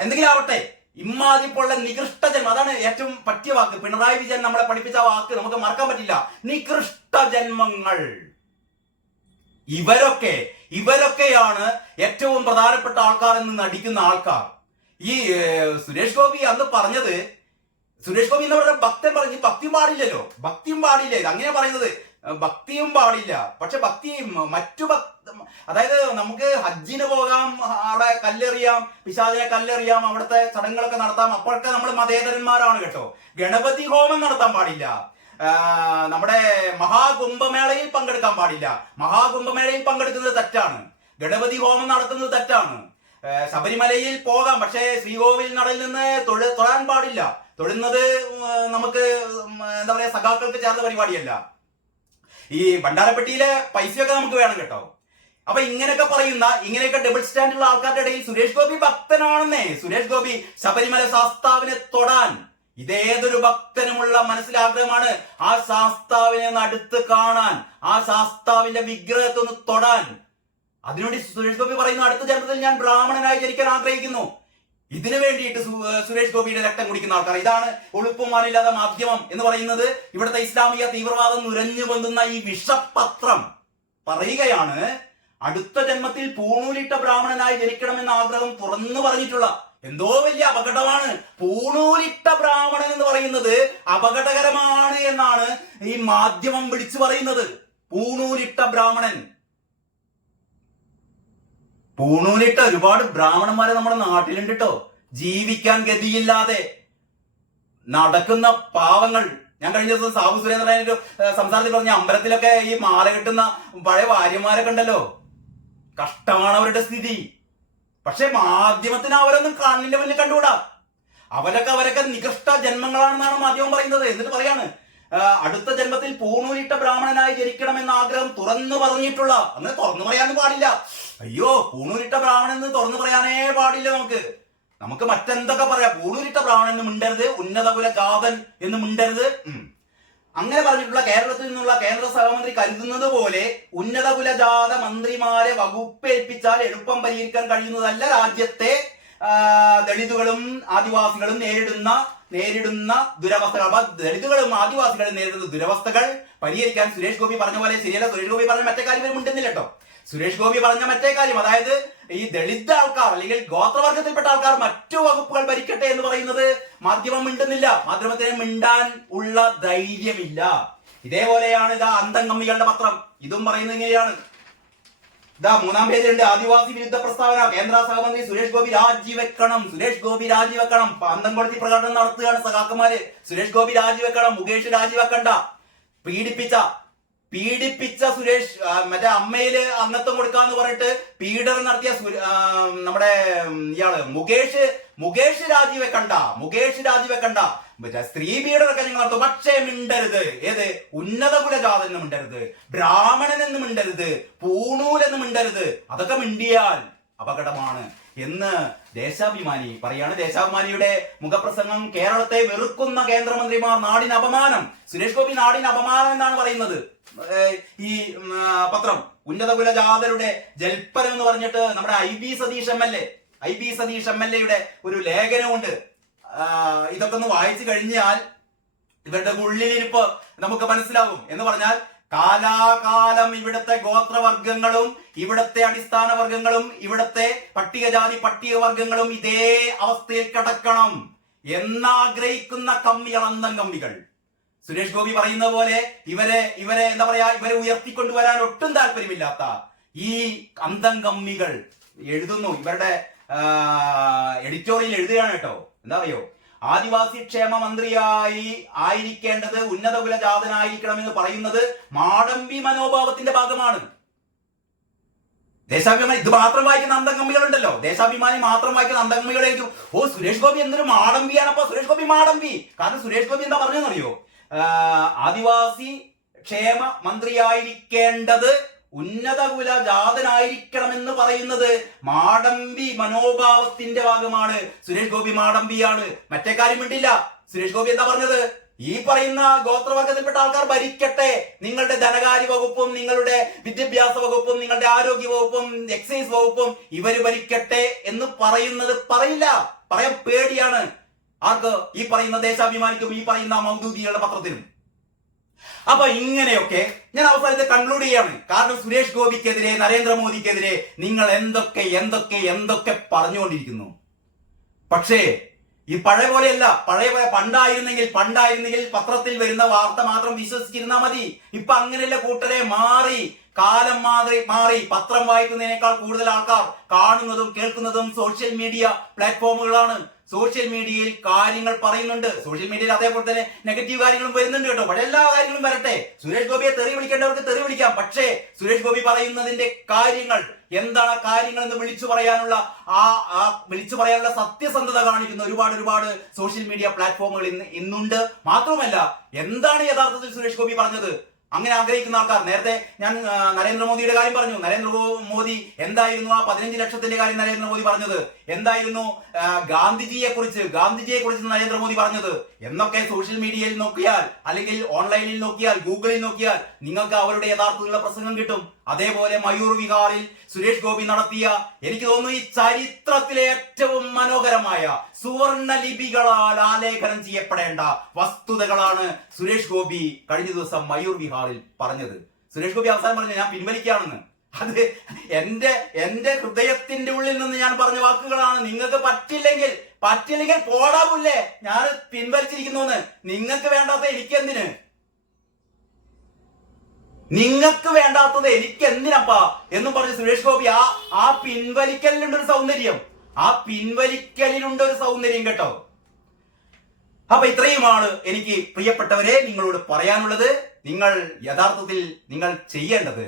എന്തെങ്കിലും ആവട്ടെ, ഇമ്മാതിരിപ്പോലുള്ള നികൃഷ്ട ജന്മം, അതാണ് ഏറ്റവും പറ്റിയ വാക്ക്. പിണറായി വിജയൻ നമ്മളെ പഠിപ്പിച്ച വാക്ക് നമുക്ക് മറക്കാൻ പറ്റില്ല. നികൃഷ്ട ജന്മങ്ങൾ. ഇവരൊക്കെയാണ് ഏറ്റവും പ്രധാനപ്പെട്ട ആൾക്കാർ എന്ന് നടിക്കുന്ന ആൾക്കാർ. ഈ സുരേഷ് ഗോപി അന്ന് പറഞ്ഞത്, സുരേഷ് ഗോപി എന്ന് പറഞ്ഞ ഭക്തൻ പറഞ്ഞു ഭക്തിയും പാടില്ലല്ലോ, അങ്ങനെ പറയുന്നത്. ഭക്തിയും പാടില്ല. പക്ഷെ ഭക്തി അതായത് നമുക്ക് ഹജ്ജിന് പോകാം, അവിടെ കല്ലെറിയാം, പിശാചിനെ കല്ലെറിയാം, അവിടുത്തെ ചടങ്ങുകളൊക്കെ നടത്താം. അപ്പോഴൊക്കെ നമ്മൾ മതേതരന്മാരാണ് കേട്ടോ. ഗണപതി ഹോമം നടത്താൻ പാടില്ല. നമ്മുടെ മഹാകുംഭമേളയിൽ പങ്കെടുക്കാൻ പാടില്ല. മഹാകുംഭമേളയിൽ പങ്കെടുക്കുന്നത് തെറ്റാണ്. ഗണപതി ഹോമം നടത്തുന്നത് തെറ്റാണ്. ശബരിമലയിൽ പോകാം, പക്ഷേ ശ്രീകോവിൽ നടയിൽ നിന്ന് തൊഴാൻ പാടില്ല. തൊഴുന്നത് നമുക്ക് എന്താ പറയാ സഖാക്കൾക്ക് ചേർന്ന പരിപാടിയല്ല. ഈ ഭണ്ഡാരപ്പെട്ടിയിലെ പൈസയൊക്കെ നമുക്ക് വേണം കേട്ടോ. അപ്പൊ ഇങ്ങനെയൊക്കെ ഡബിൾ സ്റ്റാൻഡുള്ള ആൾക്കാരുടെ ഇടയിൽ സുരേഷ് ഗോപി ഭക്തനാണെന്നേ. സുരേഷ് ഗോപി ശബരിമല ശാസ്താവിനെ തൊടാൻ ഇതേതൊരു ഭക്തനുമുള്ള മനസ്സിലാഗ്രഹമാണ്. ആ ശാസ്താവിനെ ഒന്ന് അടുത്ത് കാണാൻ, ആ ശാസ്താവിന്റെ വിഗ്രഹത്തെ ഒന്ന് തൊടാൻ. അതിനുവേണ്ടി സുരേഷ് ഗോപി പറയുന്നു, അടുത്ത ജന്മത്തിൽ ഞാൻ ബ്രാഹ്മണനായി ജനിക്കാൻ ആഗ്രഹിക്കുന്നു. ഇതിനു വേണ്ടിയിട്ട് സുരേഷ് ഗോപിയുടെ രക്തം കുടിക്കുന്ന ആൾക്കാർ. ഇതാണ് ഒളുപ്പുമാനില്ലാത്ത മാധ്യമം എന്ന് പറയുന്നത്. ഇവിടുത്തെ ഇസ്ലാമിക തീവ്രവാദം നുരഞ്ഞു പൊന്തുന്ന ഈ വിഷപത്രം പറയുകയാണ്, അടുത്ത ജന്മത്തിൽ പൂണൂലിട്ട ബ്രാഹ്മണനായി ജനിക്കണമെന്ന ആഗ്രഹം തുറന്നു പറഞ്ഞിട്ടുള്ള എന്തോ വലിയ അപകടമാണ്. പൂണൂലിട്ട ബ്രാഹ്മണൻ എന്ന് പറയുന്നത് അപകടകരമാണ് എന്നാണ് ഈ മാധ്യമം വിളിച്ചു പറയുന്നത്. പൂണൂലിട്ട ബ്രാഹ്മണൻ. പൂണൂലിട്ട ഒരുപാട് ബ്രാഹ്മണന്മാരെ നമ്മുടെ നാട്ടിലുണ്ട് കേട്ടോ. ജീവിക്കാൻ ഗതിയില്ലാതെ നടക്കുന്ന പാവങ്ങൾ. ഞാൻ കഴിഞ്ഞ ദിവസം സാബു സുരേന്ദ്രൻ സംസാരത്തിൽ പറഞ്ഞ അമ്പലത്തിലൊക്കെ ഈ മാല കെട്ടുന്ന പഴയ ഭാര്യമാരൊക്കെ ഉണ്ടല്ലോ. കഷ്ടമാണ് അവരുടെ സ്ഥിതി. പക്ഷെ മാധ്യമത്തിന് അവരൊന്നും കണ്ണിന്റെ മുന്നിൽ കണ്ടുകൂടാ. അവരൊക്കെ നികൃഷ്ട ജന്മങ്ങളാണെന്നാണ് മാധ്യമം പറയുന്നത്. എന്നിട്ട് പറയാണ്, അടുത്ത ജന്മത്തിൽ പൂണൂലിട്ട ബ്രാഹ്മണനായി ജനിക്കണമെന്ന ആഗ്രഹം തുറന്നു പറഞ്ഞിട്ടുള്ള. അങ്ങനെ തുറന്നു പറയാനും പാടില്ല. അയ്യോ, പൂണൂലിട്ട ബ്രാഹ്മണൻ എന്ന് തുറന്നു പറയാനേ പാടില്ല. നമുക്ക് മറ്റെന്തൊക്കെ പറയാം. പൂണൂലിട്ട ബ്രാഹ്മണൻ എന്ന് മിണ്ടരുത്, ഉന്നതകുല ഗാതൻ എന്ന് മിണ്ടരുത്. അങ്ങനെ പറഞ്ഞിട്ടുള്ള കേരളത്തിൽ നിന്നുള്ള കേന്ദ്ര സഹമന്ത്രി കരുതുന്നത് പോലെ ഉന്നതകുലജാത മന്ത്രിമാരെ വകുപ്പേൽപ്പിച്ചാൽ എളുപ്പം പരിഹരിക്കാൻ കഴിയുന്നതല്ല രാജ്യത്തെ ദളിതുകളും ആദിവാസികളും നേരിടുന്ന ദുരവസ്ഥകൾ. അപ്പൊ ദളിതുകളും ആദിവാസികളും നേരിടുന്ന ദുരവസ്ഥകൾ പരിഹരിക്കാൻ സുരേഷ് ഗോപി പറഞ്ഞ പോലെ ശരിയല്ല. സുരേഷ് ഗോപി പറഞ്ഞ മറ്റേ കാര്യം മിണ്ടുന്നില്ല കേട്ടോ. സുരേഷ് ഗോപി പറഞ്ഞ മറ്റേ കാര്യം, അതായത് ഈ ദളിത് ആൾക്കാർ അല്ലെങ്കിൽ ഗോത്രവർഗത്തിൽപ്പെട്ട ആൾക്കാർ മറ്റു വകുപ്പുകൾ ഭരിക്കട്ടെ എന്ന് പറയുന്നത് മാധ്യമം മിണ്ടുന്നില്ല. മാധ്യമത്തിന് മിണ്ടാൻ ഉള്ള ധൈര്യമില്ല. ഇതേപോലെയാണ് ഇതാ അന്തംഗമ്മികളുടെ പത്രം. ഇതും പറയുന്നത് ഇങ്ങനെയാണ്. ഇതാ 3-ാം പേജിലുണ്ട്, ആദിവാസി വിരുദ്ധ പ്രസ്താവന. കേന്ദ്ര സഹമന്ത്രി സുരേഷ് ഗോപി രാജിവെക്കണം. പന്തം കൊളുത്തി പ്രകടനം നടത്തുകയാണ് സഖാക്കന്മാര്. സുരേഷ് ഗോപി രാജിവെക്കണം, മുകേഷ് രാജിവെക്കണ്ട. പീഡിപ്പിച്ച സുരേഷ്, മറ്റേ അമ്മയില് അംഗത്വം കൊടുക്കാന്ന് പറഞ്ഞിട്ട് പീഡനം നടത്തിയ നമ്മുടെ ഇയാള് മുകേഷ് രാജിവെക്കണ്ട. സ്ത്രീ പീഡനമൊക്കെ നിങ്ങൾ നടത്തും, പക്ഷേ മിണ്ടരുത്. ഏത് ഉന്നത കുലജാതൻ മിണ്ടരുത്, ബ്രാഹ്മണൻ എന്ന് മിണ്ടരുത്, പൂണൂലെന്ന് മിണ്ടരുത്. അതൊക്കെ മിണ്ടിയാൽ അപകടമാണ് എന്ന് ദേശാഭിമാനി പറയാണ്. ദേശാഭിമാനിയുടെ മുഖപ്രസംഗം, കേരളത്തെ വെറുക്കുന്ന കേന്ദ്രമന്ത്രിമാർ നാടിന് അപമാനം. സുരേഷ് ഗോപി നാടിന് അപമാനം എന്നാണ് പറയുന്നത് ഈ പത്രം. ഉന്നത കുലജാതരുടെ ജൽപ്പനം എന്ന് പറഞ്ഞിട്ട് നമ്മുടെ I B Satheesh M L എയുടെ ഒരു ലേഖനമുണ്ട്. ഇതൊക്കെ ഒന്ന് വായിച്ചു കഴിഞ്ഞാൽ ഇവരുടെ ഉള്ളിലിരിപ്പ് നമുക്ക് മനസ്സിലാവും. എന്ന് പറഞ്ഞാൽ കാലാകാലം ഇവിടുത്തെ ഗോത്രവർഗങ്ങളും ഇവിടുത്തെ അടിസ്ഥാന വർഗങ്ങളും ഇവിടുത്തെ പട്ടികജാതി പട്ടികവർഗങ്ങളും ഇതേ അവസ്ഥയിൽ കിടക്കണം. എന്നാഗ്രഹിക്കുന്ന കമ്മികൾ, അന്തം കമ്മികൾ. സുരേഷ് ഗോപി പറയുന്ന പോലെ ഇവരെ എന്താ പറയാ, ഇവരെ ഉയർത്തിക്കൊണ്ടുവരാൻ ഒട്ടും താല്പര്യമില്ലാത്ത ഈ അന്തം കമ്മികൾ എഴുതുന്നു. ഇവരുടെ എഡിറ്റോറിയൽ എഴുതുകയാണ് കേട്ടോ. എന്താ പറയോ, ആദിവാസി ക്ഷേമ മന്ത്രിയായി ആയിരിക്കേണ്ടത് ഉന്നത കുലജാതനായിരിക്കണമെന്ന് പറയുന്നത് മാടമ്പി മനോഭാവത്തിന്റെ ഭാഗമാണ്. ദേശാഭിമാനി ഇത് മാത്രം വായിക്കുന്ന അന്തംകമ്മികളുണ്ടല്ലോ, ദേശാഭിമാനി മാത്രം വായിക്കുന്ന അന്തംകമ്മികളായിരിക്കും ഓ സുരേഷ് ഗോപി എന്തൊരു മാടമ്പിയാണ്, അപ്പൊ സുരേഷ് ഗോപി മാടമ്പി. കാരണം സുരേഷ് ഗോപി എന്താ പറഞ്ഞെന്നറിയോ, ആദിവാസി ക്ഷേമ മന്ത്രിയായിരിക്കേണ്ടത് ഉന്നത കുലജാതനായിരിക്കണമെന്ന് പറയുന്നത് മാടമ്പി മനോഭാവത്തിന്റെ ഭാഗമാണ്. സുരേഷ് ഗോപി മാടമ്പിയാണ്. മറ്റേ കാര്യം വേണ്ടില്ല. സുരേഷ് ഗോപി എന്താ പറഞ്ഞത്, ഈ പറയുന്ന ഗോത്രവർഗത്തിൽപ്പെട്ട ആൾക്കാർ ഭരിക്കട്ടെ, നിങ്ങളുടെ ധനകാര്യ വകുപ്പും നിങ്ങളുടെ വിദ്യാഭ്യാസ വകുപ്പും നിങ്ങളുടെ ആരോഗ്യ വകുപ്പും എക്സൈസ് വകുപ്പും ഇവര് ഭരിക്കട്ടെ എന്ന് പറയുന്നത് പറയില്ല, പറയാൻ പേടിയാണ് ആർക്ക്, ഈ പറയുന്ന ദേശാഭിമാനിക്കും ഈ പറയുന്ന മൗദൂദികളുടെ പത്രത്തിനും. അപ്പൊ ഇങ്ങനെയൊക്കെ ഞാൻ അവസാനത്തെ കൺക്ലൂഡ് ചെയ്യാണ്. കാരണം സുരേഷ് ഗോപിക്കെതിരെ നരേന്ദ്രമോദിക്കെതിരെ നിങ്ങൾ എന്തൊക്കെ പറഞ്ഞുകൊണ്ടിരിക്കുന്നു. പക്ഷേ ഈ പഴയ പോലെയല്ല. പണ്ടായിരുന്നെങ്കിൽ പത്രത്തിൽ വരുന്ന വാർത്ത മാത്രം വിശ്വസിച്ചിരുന്നാൽ മതി. ഇപ്പൊ അങ്ങനെയല്ല കൂട്ടരെ, കാലം മാറി. പത്രം വായിക്കുന്നതിനേക്കാൾ കൂടുതൽ ആൾക്കാർ കാണുന്നതും കേൾക്കുന്നതും സോഷ്യൽ മീഡിയ പ്ലാറ്റ്ഫോമുകളാണ്. സോഷ്യൽ മീഡിയയിൽ കാര്യങ്ങൾ പറയുന്നുണ്ട്. സോഷ്യൽ മീഡിയയിൽ അതേപോലെ തന്നെ നെഗറ്റീവ് കാര്യങ്ങളും വരുന്നുണ്ട് കേട്ടോ. പക്ഷെ എല്ലാ കാര്യങ്ങളും വരട്ടെ. സുരേഷ് ഗോപിയെ തെറി വിളിക്കേണ്ടവർക്ക് തെറി വിളിക്കാം. പക്ഷേ സുരേഷ് ഗോപി പറയുന്നതിന്റെ കാര്യങ്ങൾ എന്താണ്, കാര്യങ്ങൾ എന്ന് വിളിച്ചു പറയാനുള്ള സത്യസന്ധത കാണിക്കുന്ന ഒരുപാട് സോഷ്യൽ മീഡിയ പ്ലാറ്റ്ഫോമുകൾ ഇന്നുണ്ട്. മാത്രവുമല്ല, എന്താണ് യഥാർത്ഥത്തിൽ സുരേഷ് ഗോപി പറഞ്ഞത് അങ്ങനെ ആഗ്രഹിക്കുന്ന ആൾക്കാർ. നേരത്തെ ഞാൻ നരേന്ദ്രമോദിയുടെ കാര്യം പറഞ്ഞു. നരേന്ദ്രമോദി എന്തായിരുന്നു ആ 15 ലക്ഷത്തിന്റെ കാര്യം നരേന്ദ്രമോദി പറഞ്ഞത്, എന്തായിരുന്നു ഗാന്ധിജിയെ കുറിച്ച് നരേന്ദ്രമോദി പറഞ്ഞത് എന്നൊക്കെ സോഷ്യൽ മീഡിയയിൽ നോക്കിയാൽ, അല്ലെങ്കിൽ ഓൺലൈനിൽ നോക്കിയാൽ, ഗൂഗിളിൽ നോക്കിയാൽ നിങ്ങൾക്ക് അവരുടെ യഥാർത്ഥത്തിലുള്ള പ്രസംഗം കിട്ടും. അതേപോലെ മയൂർ വിഹാറിൽ സുരേഷ് ഗോപി നടത്തിയ, എനിക്ക് തോന്നുന്നു ഈ ചരിത്രത്തിലെ ഏറ്റവും മനോഹരമായ സുവർണ ലിപികളാൽ ആലേഖനം ചെയ്യപ്പെടേണ്ട വസ്തുതകളാണ് സുരേഷ് ഗോപി കഴിഞ്ഞ ദിവസം മയൂർ വിഹാറിൽ പറഞ്ഞത്. സുരേഷ് ഗോപി അവസാനം പറഞ്ഞു ഞാൻ പിൻവലിക്കുകയാണെന്ന്. അത് എന്റെ ഹൃദയത്തിന്റെ ഉള്ളിൽ നിന്ന് ഞാൻ പറഞ്ഞ വാക്കുകളാണ്. നിങ്ങൾക്ക് പറ്റില്ലെങ്കിൽ പോടാവില്ലേ, ഞാൻ പിൻവലിച്ചിരിക്കുന്നു. നിങ്ങൾക്ക് വേണ്ടാത്ത എനിക്ക് എന്തിന്, നിങ്ങൾക്ക് വേണ്ടാത്തത് എനിക്ക് എന്തിനപ്പാ എന്നും പറഞ്ഞ് സുരേഷ് ഗോപി ആ പിൻവലിക്കലിലുണ്ടൊരു സൗന്ദര്യം, കേട്ടോ. അപ്പൊ ഇത്രയുമാണ് എനിക്ക് പ്രിയപ്പെട്ടവരെ നിങ്ങളോട് പറയാനുള്ളത്. നിങ്ങൾ യഥാർത്ഥത്തിൽ നിങ്ങൾ ചെയ്യേണ്ടത്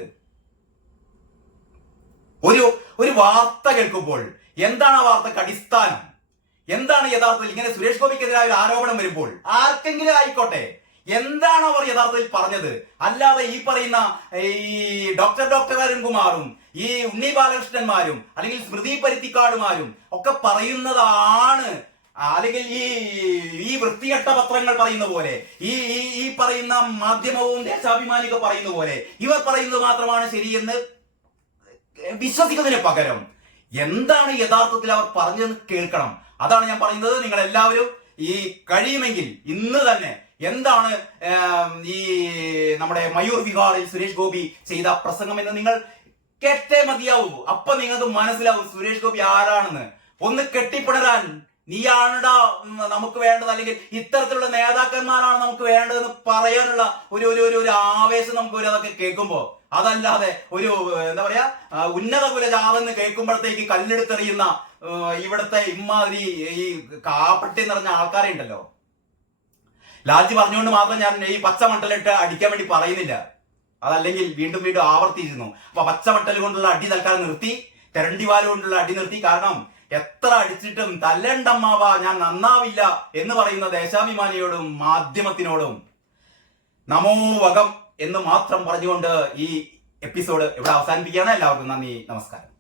ഒരു വാർത്ത കേൾക്കുമ്പോൾ എന്താണ് ആ വാർത്തക്ക് അടിസ്ഥാനം, എന്താണ് യഥാർത്ഥത്തിൽ ഇങ്ങനെ സുരേഷ് ഗോപിക്കെതിരായ ഒരു ആരോപണം വരുമ്പോൾ ആർക്കെങ്കിലും ആയിക്കോട്ടെ എന്താണ് അവർ യഥാർത്ഥത്തിൽ പറഞ്ഞത്. അല്ലാതെ ഈ പറയുന്ന ഈ ഡോക്ടർ അരുൺകുമാറും ഈ ഉണ്ണി ബാലകൃഷ്ണന്മാരും അല്ലെങ്കിൽ സ്മൃതി പരുത്തിക്കാടുമാരും ഒക്കെ പറയുന്നതാണ്, അല്ലെങ്കിൽ ഈ വൃത്തികെട്ട പത്രങ്ങൾ പറയുന്ന പോലെ, ഈ പറയുന്ന മാധ്യമവും ദേശാഭിമാനിക പറയുന്ന പോലെ ഇവർ പറയുന്നത് മാത്രമാണ് ശരിയെന്ന് വിശ്വസിക്കുന്നതിന് പകരം എന്താണ് യഥാർത്ഥത്തിൽ അവർ പറഞ്ഞതെന്ന് കേൾക്കണം. അതാണ് ഞാൻ പറയുന്നത്. നിങ്ങൾ എല്ലാവരും ഈ കഴിയുമെങ്കിൽ ഇന്ന് തന്നെ എന്താണ് ഈ നമ്മുടെ മയൂർ വിഹാറിൽ സുരേഷ് ഗോപി ചെയ്ത പ്രസംഗം എന്ന് നിങ്ങൾ കേട്ടേ മതിയാവൂ. അപ്പൊ നിങ്ങൾക്ക് മനസ്സിലാവും സുരേഷ് ഗോപി ആരാണെന്ന്. ഒന്ന് കെട്ടിപ്പിടരാൻ നീയാണടാ നമുക്ക് വേണ്ടത്, അല്ലെങ്കിൽ ഇത്തരത്തിലുള്ള നേതാക്കന്മാരാണ് നമുക്ക് വേണ്ടതെന്ന് പറയാനുള്ള ഒരു ആവേശം നമുക്ക് വരും അതൊക്കെ കേൾക്കുമ്പോ. അതല്ലാതെ എന്താ പറയാ ഉന്നത കുലജാതെന്ന് കേൾക്കുമ്പോഴത്തേക്ക് കല്ലെടുത്തെറിയുന്ന ഇവിടുത്തെ ഇമാതിരി ഈ കാപ്പട്ടി നിറഞ്ഞ ആൾക്കാരെ ഉണ്ടല്ലോ. ലാൽജി പറഞ്ഞുകൊണ്ട് മാത്രം ഞാൻ ഈ പച്ചമട്ടലിട്ട് അടിക്കാൻ വേണ്ടി പറയുന്നില്ല, അതല്ലെങ്കിൽ വീണ്ടും ആവർത്തിച്ചിരുന്നു. അപ്പൊ പച്ചമട്ടൽ കൊണ്ടുള്ള അടി തൽക്കാലം നിർത്തി, തെരണ്ടിവാല് കൊണ്ടുള്ള അടി നിർത്തി. കാരണം എത്ര അടിച്ചിട്ടും തല്ലണ്ടമ്മാവ ഞാൻ നന്നാവില്ല എന്ന് പറയുന്ന ദേശാഭിമാനിയോടും മാധ്യമത്തിനോടും നമോ വകം എന്ന് മാത്രം പറഞ്ഞുകൊണ്ട് ഈ എപ്പിസോഡ് ഇവിടെ അവസാനിപ്പിക്കുകയാണ്. എല്ലാവർക്കും നന്ദി, നമസ്കാരം.